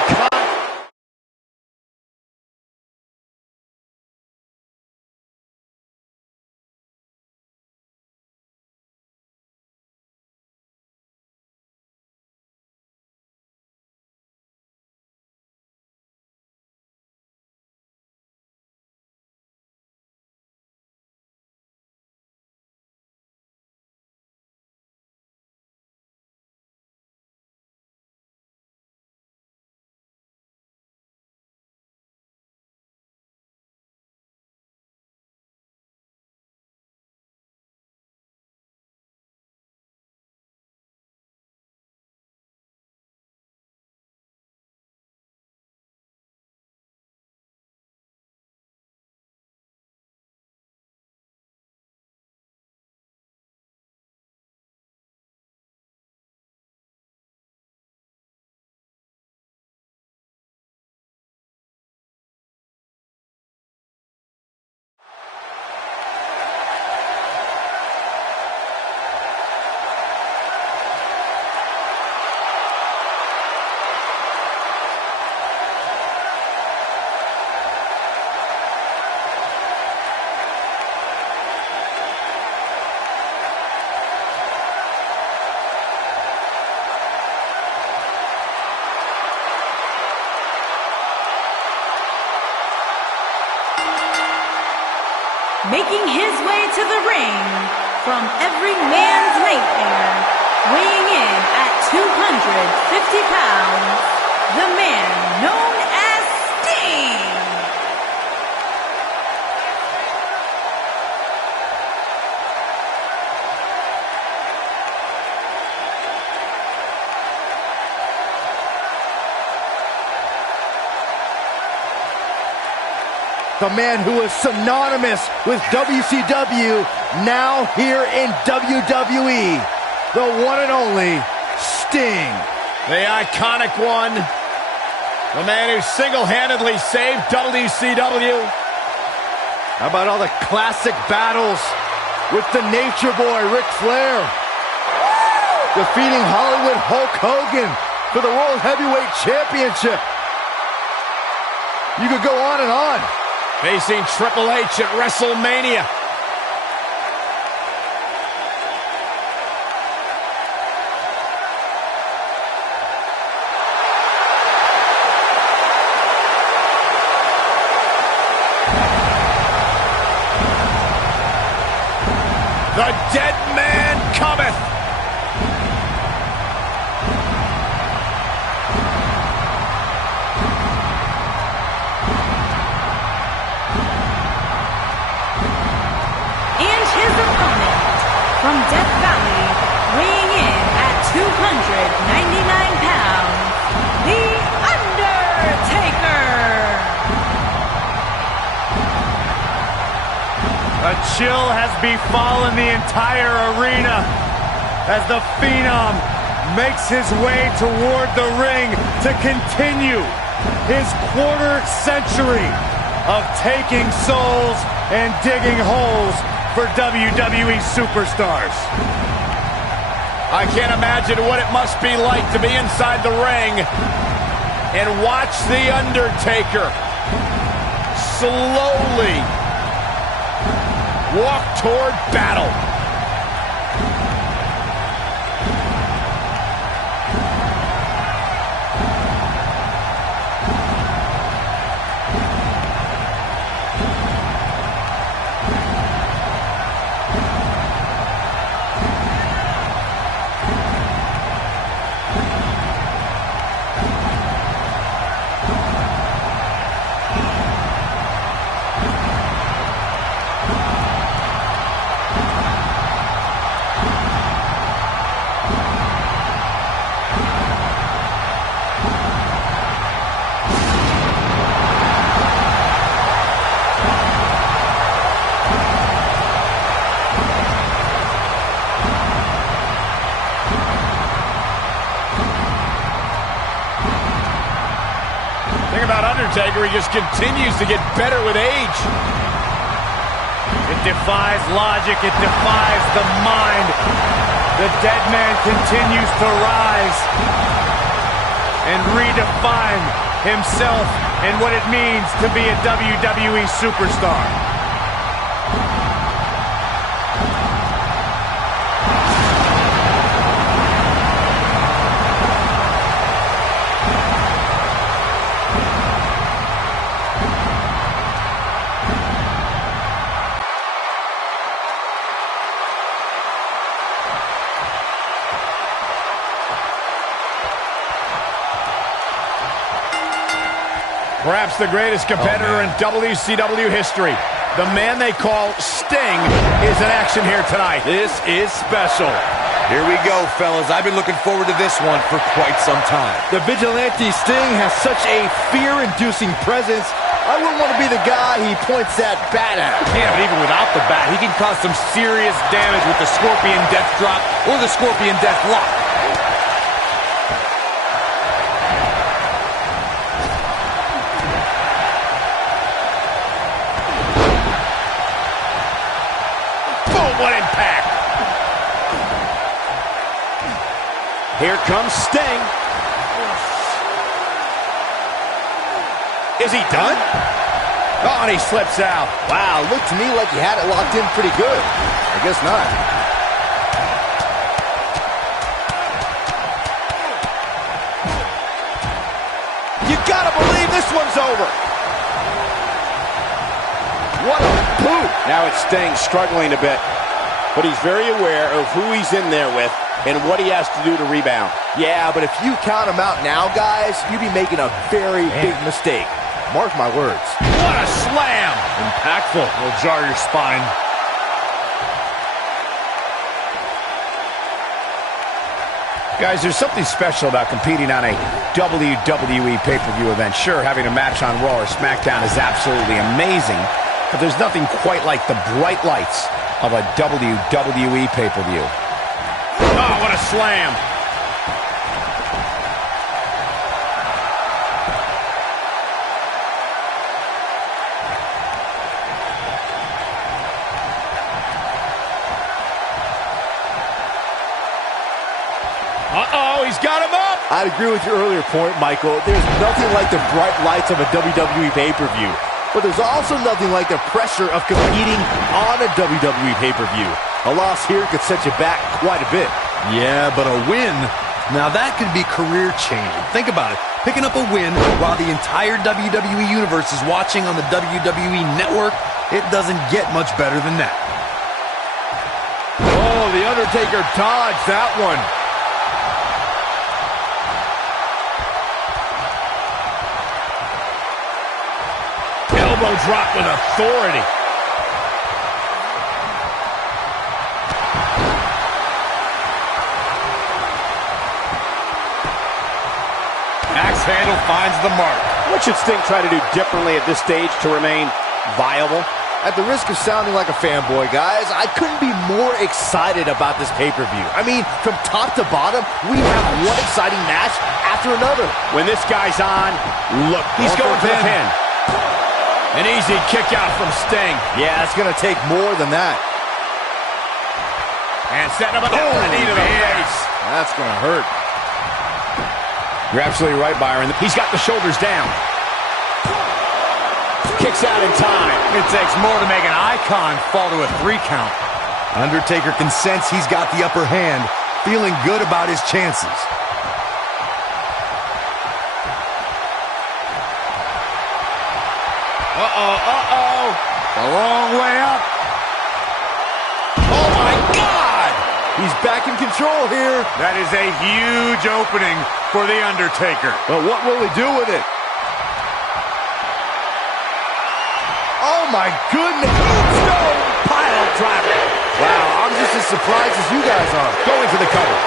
making his way to the ring from every man's nightmare, weighing in at 250 pounds, the man known as Sting. The man who was synonymous with WCW, now here in WWE. The one and only Sting. The iconic one. The man who single-handedly saved WCW. How about all the classic battles with the Nature Boy, Ric Flair? Defeating Hollywood Hulk Hogan for the World Heavyweight Championship. You could go on and on. Facing Triple H at WrestleMania. The dead man cometh. From Death Valley, weighing in at 299 pounds, The Undertaker! A chill has befallen the entire arena as the Phenom makes his way toward the ring to continue his quarter century of taking souls and digging holes for WWE superstars. I can't imagine what it must be like to be inside the ring and watch The Undertaker slowly walk toward battle. Undertaker, he just continues to get better with age. It defies logic, it defies the mind. The dead man continues to rise and redefine himself and what it means to be a WWE superstar. Perhaps the greatest competitor in WCW history. The man they call Sting is in action here tonight. This is special. Here we go, fellas. I've been looking forward to this one for quite some time. The Vigilante Sting has such a fear-inducing presence. I wouldn't want to be the guy he points that bat at. Yeah, but even without the bat, he can cause some serious damage with the Scorpion Death Drop or the Scorpion Death Lock. What impact! Here comes Sting. Is he done? Oh, and he slips out. Wow, looked to me like he had it locked in pretty good. I guess not. You gotta believe this one's over. What a boot. Now it's Sting struggling a bit, but he's very aware of who he's in there with and what he has to do to rebound. Yeah, but if you count him out now, guys, you'd be making a very big mistake. Mark my words. What a slam! Impactful. Will jar your spine. Guys, there's something special about competing on a WWE pay-per-view event. Sure, having a match on Raw or SmackDown is absolutely amazing, but there's nothing quite like the bright lights of a WWE pay-per-view. Oh, what a slam! Uh-oh, he's got him up! I'd agree with your earlier point, Michael. There's nothing like the bright lights of a WWE pay-per-view. But there's also nothing like the pressure of competing on a WWE pay-per-view. A loss here could set you back quite a bit. Yeah, but a win, now that could be career-changing. Think about it. Picking up a win while the entire WWE Universe is watching on the WWE Network, it doesn't get much better than that. Oh, The Undertaker dodged that one. Elbow drop with authority. Axe handle finds the mark. What should Sting try to do differently at this stage to remain viable? At the risk of sounding like a fanboy, guys, I couldn't be more excited about this pay-per-view. I mean, from top to bottom, we have one exciting match after another. When this guy's on, look, he's going for the pin. An easy kick out from Sting. Yeah, it's going to take more than that. And setting up a knee to the face. That's going to hurt. You're absolutely right, Byron. He's got the shoulders down. Kicks out in time. It takes more to make an icon fall to a 3 count. Undertaker can sense he's got the upper hand, feeling good about his chances. Uh-oh. The long way up. Oh, my God! He's back in control here. That is a huge opening for The Undertaker. But what will he do with it? Oh, my goodness. Tombstone pile driver. Wow, I'm just as surprised as you guys are. Going for the cover.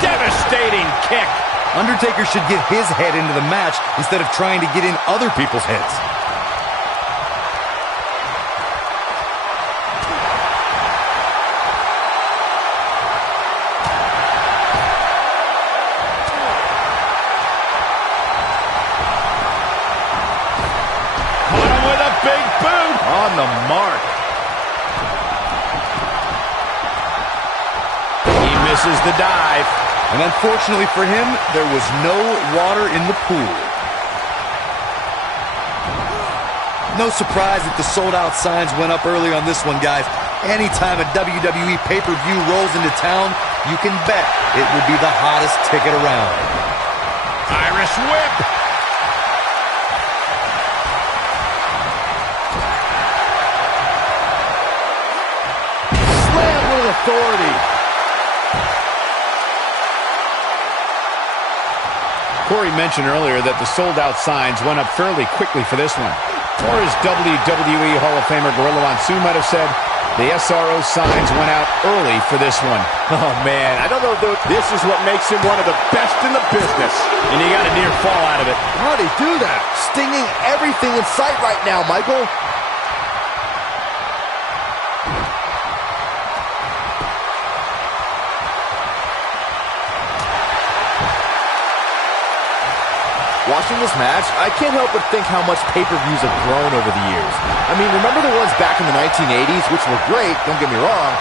Devastating kick. Undertaker should get his head into the match instead of trying to get in other people's heads. Caught him with a big boot. On the mark. He misses the dive. And unfortunately for him, there was no water in the pool. No surprise that the sold-out signs went up early on this one, guys. Anytime a WWE pay-per-view rolls into town, you can bet it will be the hottest ticket around. Irish whip. Slam with authority. Corey mentioned earlier that the sold-out signs went up fairly quickly for this one. Or as WWE Hall of Famer Gorilla Monsoon might have said, the SRO signs went out early for this one. Oh, man. I don't know if This is what makes him one of the best in the business. And he got a near fall out of it. How'd he do that? Stinging everything in sight right now, Michael. Watching this match, I can't help but think how much pay-per-views have grown over the years. I mean, remember the ones back in the 1980s, which were great, don't get me wrong.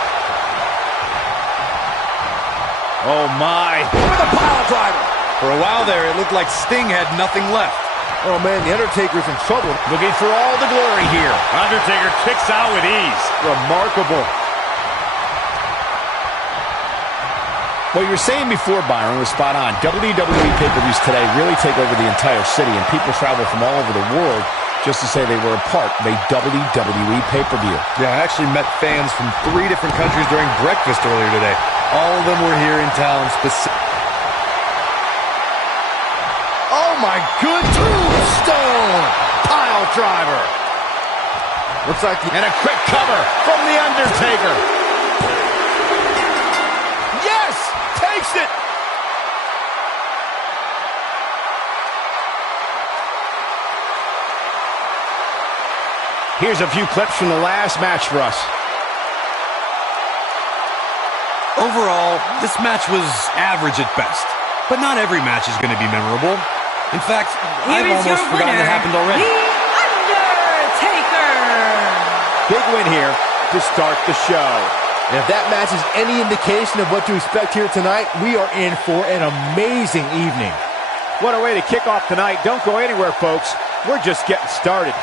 Oh, my. With a pile driver. For a while there, it looked like Sting had nothing left. Oh, man, the Undertaker's in trouble. Looking for all the glory here. Undertaker kicks out with ease. Remarkable. What you were saying before, Byron, was spot on. WWE pay-per-views today really take over the entire city, and people travel from all over the world just to say they were a part of a WWE pay-per-view. Yeah, I actually met fans from 3 different countries during breakfast earlier today. All of them were here in town Oh my good tombstone pile driver. Looks like And a quick cover from The Undertaker. Yes! Takes it! Here's a few clips from the last match for us. Overall, this match was average at best. But not every match is going to be memorable. In fact, I've almost forgotten it happened already. The Undertaker! big win here to start the show. And if that match is any indication of what to expect here tonight, we are in for an amazing evening. What a way to kick off tonight. Don't go anywhere, folks. We're just getting started.